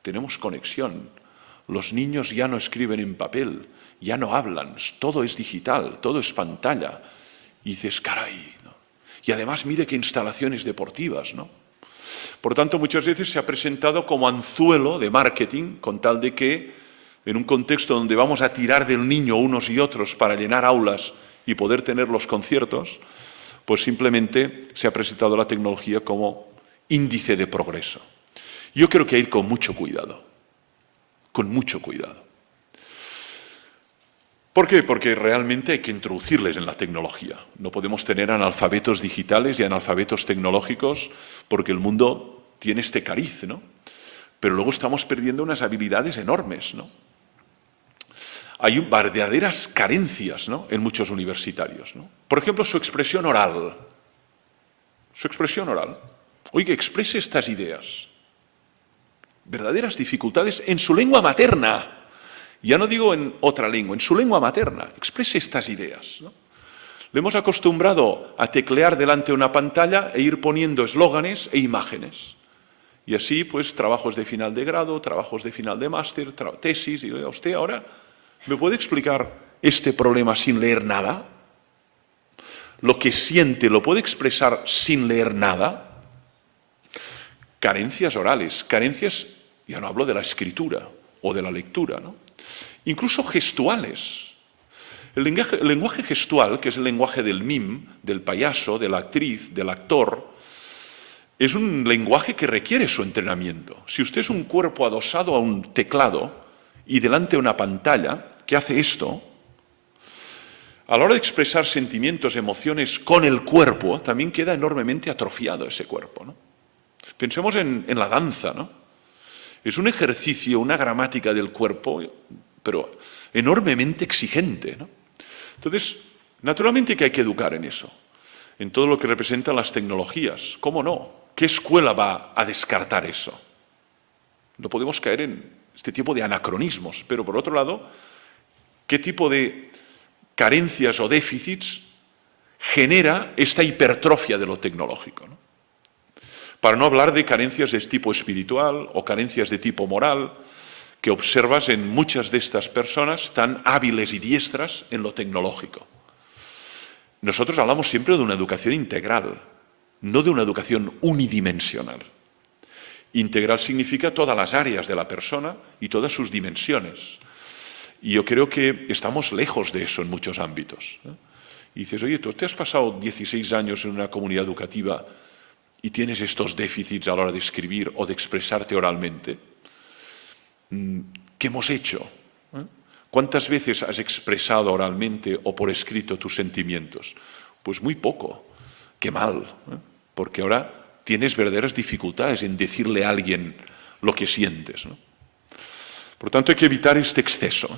tenemos conexión, los niños ya no escriben en papel, ya no hablan, todo es digital, todo es pantalla. Y dices, caray, ¿no? Y además mire qué instalaciones deportivas, ¿no? Por tanto, muchas veces se ha presentado como anzuelo de marketing, con tal de que, en un contexto donde vamos a tirar del niño unos y otros para llenar aulas y poder tener los conciertos, pues simplemente se ha presentado la tecnología como índice de progreso. Yo creo que hay que ir con mucho cuidado, con mucho cuidado. ¿Por qué? Porque realmente hay que introducirles en la tecnología. No podemos tener analfabetos digitales y analfabetos tecnológicos porque el mundo tiene este cariz, ¿no? Pero luego estamos perdiendo unas habilidades enormes, ¿no? Hay verdaderas carencias, ¿no?, en muchos universitarios, ¿no? Por ejemplo, su expresión oral. Su expresión oral. Oiga, exprese estas ideas. Verdaderas dificultades en su lengua materna. Ya no digo en otra lengua, en su lengua materna. Exprese estas ideas, ¿no? Le hemos acostumbrado a teclear delante de una pantalla e ir poniendo eslóganes e imágenes. Y así, pues, trabajos de final de grado, trabajos de final de máster, tesis. Y digo, ¿usted ahora me puede explicar este problema sin leer nada? ¿Lo que siente lo puede expresar sin leer nada? Carencias orales, carencias, ya no hablo de la escritura o de la lectura, ¿no? Incluso gestuales. El lenguaje gestual, que es el lenguaje del mime, del payaso, de la actriz, del actor, es un lenguaje que requiere su entrenamiento. Si usted es un cuerpo adosado a un teclado y delante de una pantalla que hace esto, a la hora de expresar sentimientos, emociones con el cuerpo, también queda enormemente atrofiado ese cuerpo, ¿no? Pensemos en la danza, ¿no? Es un ejercicio, una gramática del cuerpo, pero enormemente exigente, ¿no? Entonces, naturalmente que hay que educar en eso, en todo lo que representan las tecnologías. ¿Cómo no? ¿Qué escuela va a descartar eso? No podemos caer en este tipo de anacronismos, pero por otro lado, ¿qué tipo de carencias o déficits genera esta hipertrofia de lo tecnológico, ¿no? Para no hablar de carencias de tipo espiritual o carencias de tipo moral que observas en muchas de estas personas tan hábiles y diestras en lo tecnológico. Nosotros hablamos siempre de una educación integral, no de una educación unidimensional. Integral significa todas las áreas de la persona y todas sus dimensiones. Y yo creo que estamos lejos de eso en muchos ámbitos, ¿no? Y dices, oye, tú te has pasado 16 años en una comunidad educativa y tienes estos déficits a la hora de escribir o de expresarte oralmente. ¿Qué hemos hecho? ¿Cuántas veces has expresado oralmente o por escrito tus sentimientos? Pues muy poco. Qué mal, ¿eh? Porque ahora tienes verdaderas dificultades en decirle a alguien lo que sientes, ¿no? Por tanto, hay que evitar este exceso,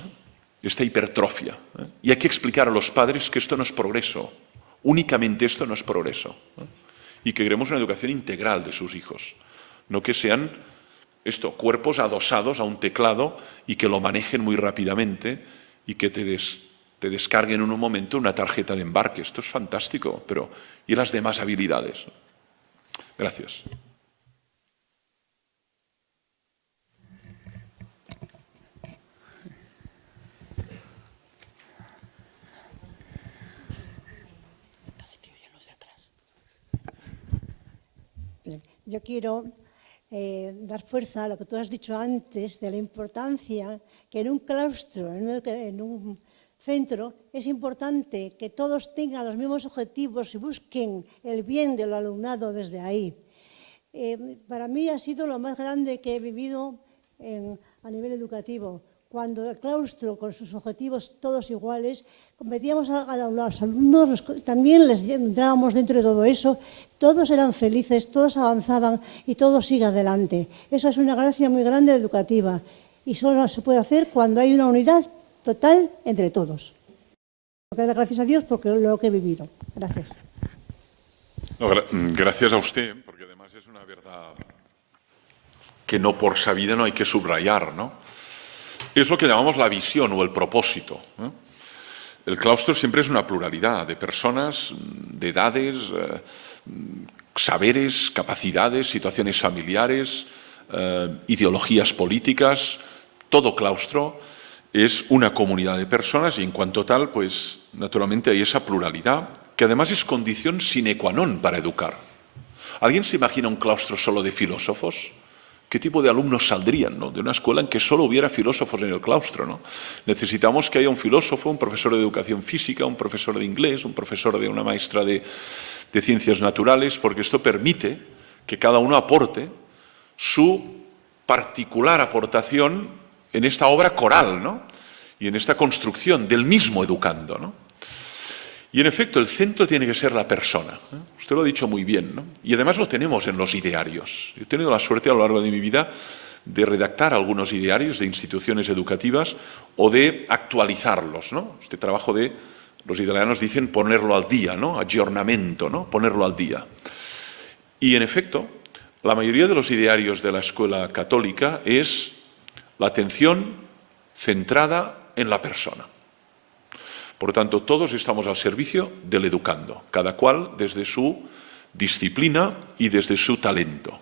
esta hipertrofia, ¿eh? Y hay que explicar a los padres que esto no es progreso. Únicamente esto no es progreso, ¿eh? Y que queremos una educación integral de sus hijos, no que sean cuerpos adosados a un teclado y que lo manejen muy rápidamente y que te descarguen en un momento una tarjeta de embarque. Esto es fantástico, pero ¿y las demás habilidades? Gracias. Yo quiero dar fuerza a lo que tú has dicho antes de la importancia que en un claustro, en un centro, es importante que todos tengan los mismos objetivos y busquen el bien del alumnado desde ahí. Para mí ha sido lo más grande que he vivido a nivel educativo. Cuando el claustro, con sus objetivos todos iguales, metíamos a los alumnos, también les entrábamos dentro de todo eso, todos eran felices, todos avanzaban y todo sigue adelante. Eso es una gracia muy grande educativa y solo se puede hacer cuando hay una unidad total entre todos. Gracias a Dios por lo que he vivido. Gracias. No, gracias a usted, porque además es una verdad que no por sabida no hay que subrayar, ¿no? Es lo que llamamos la visión o el propósito, ¿no? El claustro siempre es una pluralidad de personas, de edades, saberes, capacidades, situaciones familiares, ideologías políticas. Todo claustro es una comunidad de personas y en cuanto tal, pues naturalmente hay esa pluralidad que además es condición sine qua non para educar. ¿Alguien se imagina un claustro solo de filósofos? ¿Qué tipo de alumnos saldrían, ¿no?, de una escuela en que solo hubiera filósofos en el claustro, ¿no? Necesitamos que haya un filósofo, un profesor de educación física, un profesor de inglés, un profesor de una maestra de ciencias naturales, porque esto permite que cada uno aporte su particular aportación en esta obra coral, ¿no?, y en esta construcción del mismo educando, ¿no? Y en efecto, el centro tiene que ser la persona, ¿eh? Usted lo ha dicho muy bien, ¿no? Y además lo tenemos en los idearios. Yo he tenido la suerte a lo largo de mi vida de redactar algunos idearios de instituciones educativas o de actualizarlos, ¿no? Este trabajo de, los italianos dicen ponerlo al día, ¿no? Aggiornamento, ¿no? Ponerlo al día. Y en efecto, la mayoría de los idearios de la escuela católica es la atención centrada en la persona. Por lo tanto, todos estamos al servicio del educando, cada cual desde su disciplina y desde su talento.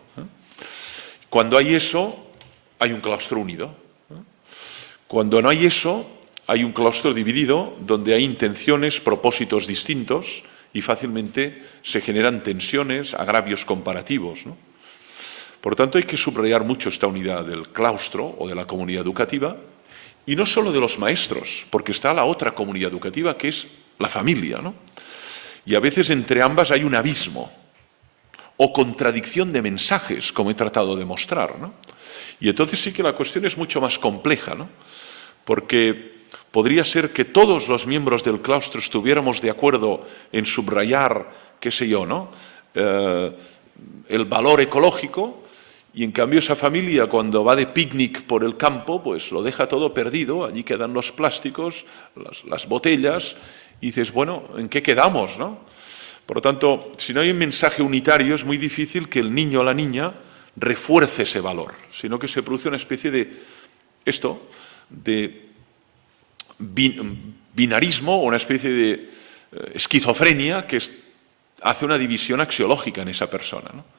Cuando hay eso, hay un claustro unido. Cuando no hay eso, hay un claustro dividido donde hay intenciones, propósitos distintos y fácilmente se generan tensiones, agravios comparativos, ¿no? Por lo tanto, hay que subrayar mucho esta unidad del claustro o de la comunidad educativa. Y no solo de los maestros, porque está la otra comunidad educativa que es la familia, ¿no? Y a veces entre ambas hay un abismo o contradicción de mensajes, como he tratado de mostrar, ¿no? Y entonces sí que la cuestión es mucho más compleja, ¿no? Porque podría ser que todos los miembros del claustro estuviéramos de acuerdo en subrayar, qué sé yo, ¿no?, el valor ecológico. Y en cambio esa familia cuando va de picnic por el campo, pues lo deja todo perdido, allí quedan los plásticos, las botellas, y dices, bueno, ¿en qué quedamos, no? Por lo tanto, si no hay un mensaje unitario, es muy difícil que el niño o la niña refuerce ese valor, sino que se produce una especie de binarismo o una especie de esquizofrenia que hace una división axiológica en esa persona, ¿no?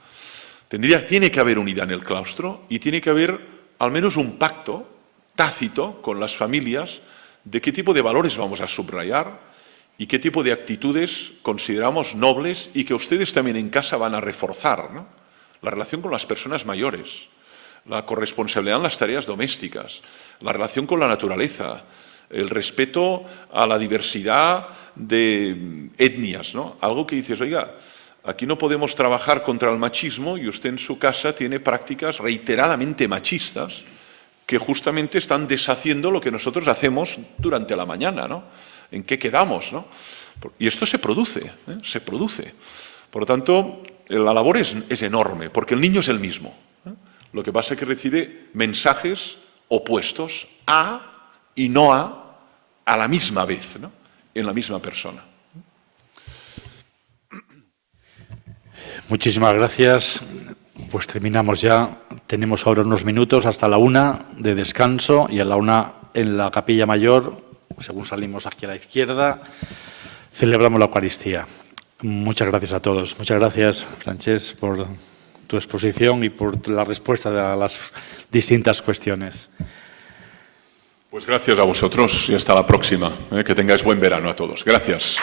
Tiene que haber unidad en el claustro y tiene que haber al menos un pacto tácito con las familias de qué tipo de valores vamos a subrayar y qué tipo de actitudes consideramos nobles y que ustedes también en casa van a reforzar, ¿no? La relación con las personas mayores, la corresponsabilidad en las tareas domésticas, la relación con la naturaleza, el respeto a la diversidad de etnias, ¿no? Algo que dices, oiga, aquí no podemos trabajar contra el machismo y usted en su casa tiene prácticas reiteradamente machistas que justamente están deshaciendo lo que nosotros hacemos durante la mañana, ¿no? ¿En qué quedamos, no? Y esto se produce, ¿eh? Se produce. Por lo tanto, la labor es enorme, porque el niño es el mismo, ¿eh? Lo que pasa es que recibe mensajes opuestos a y no a la misma vez, ¿no?, en la misma persona. Muchísimas gracias. Pues terminamos ya. Tenemos ahora unos minutos hasta la 1 de descanso y a la 1 en la capilla mayor, según salimos aquí a la izquierda, celebramos la Eucaristía. Muchas gracias a todos. Muchas gracias, Francesc, por tu exposición y por la respuesta a las distintas cuestiones. Pues gracias a vosotros y hasta la próxima. Que tengáis buen verano a todos. Gracias.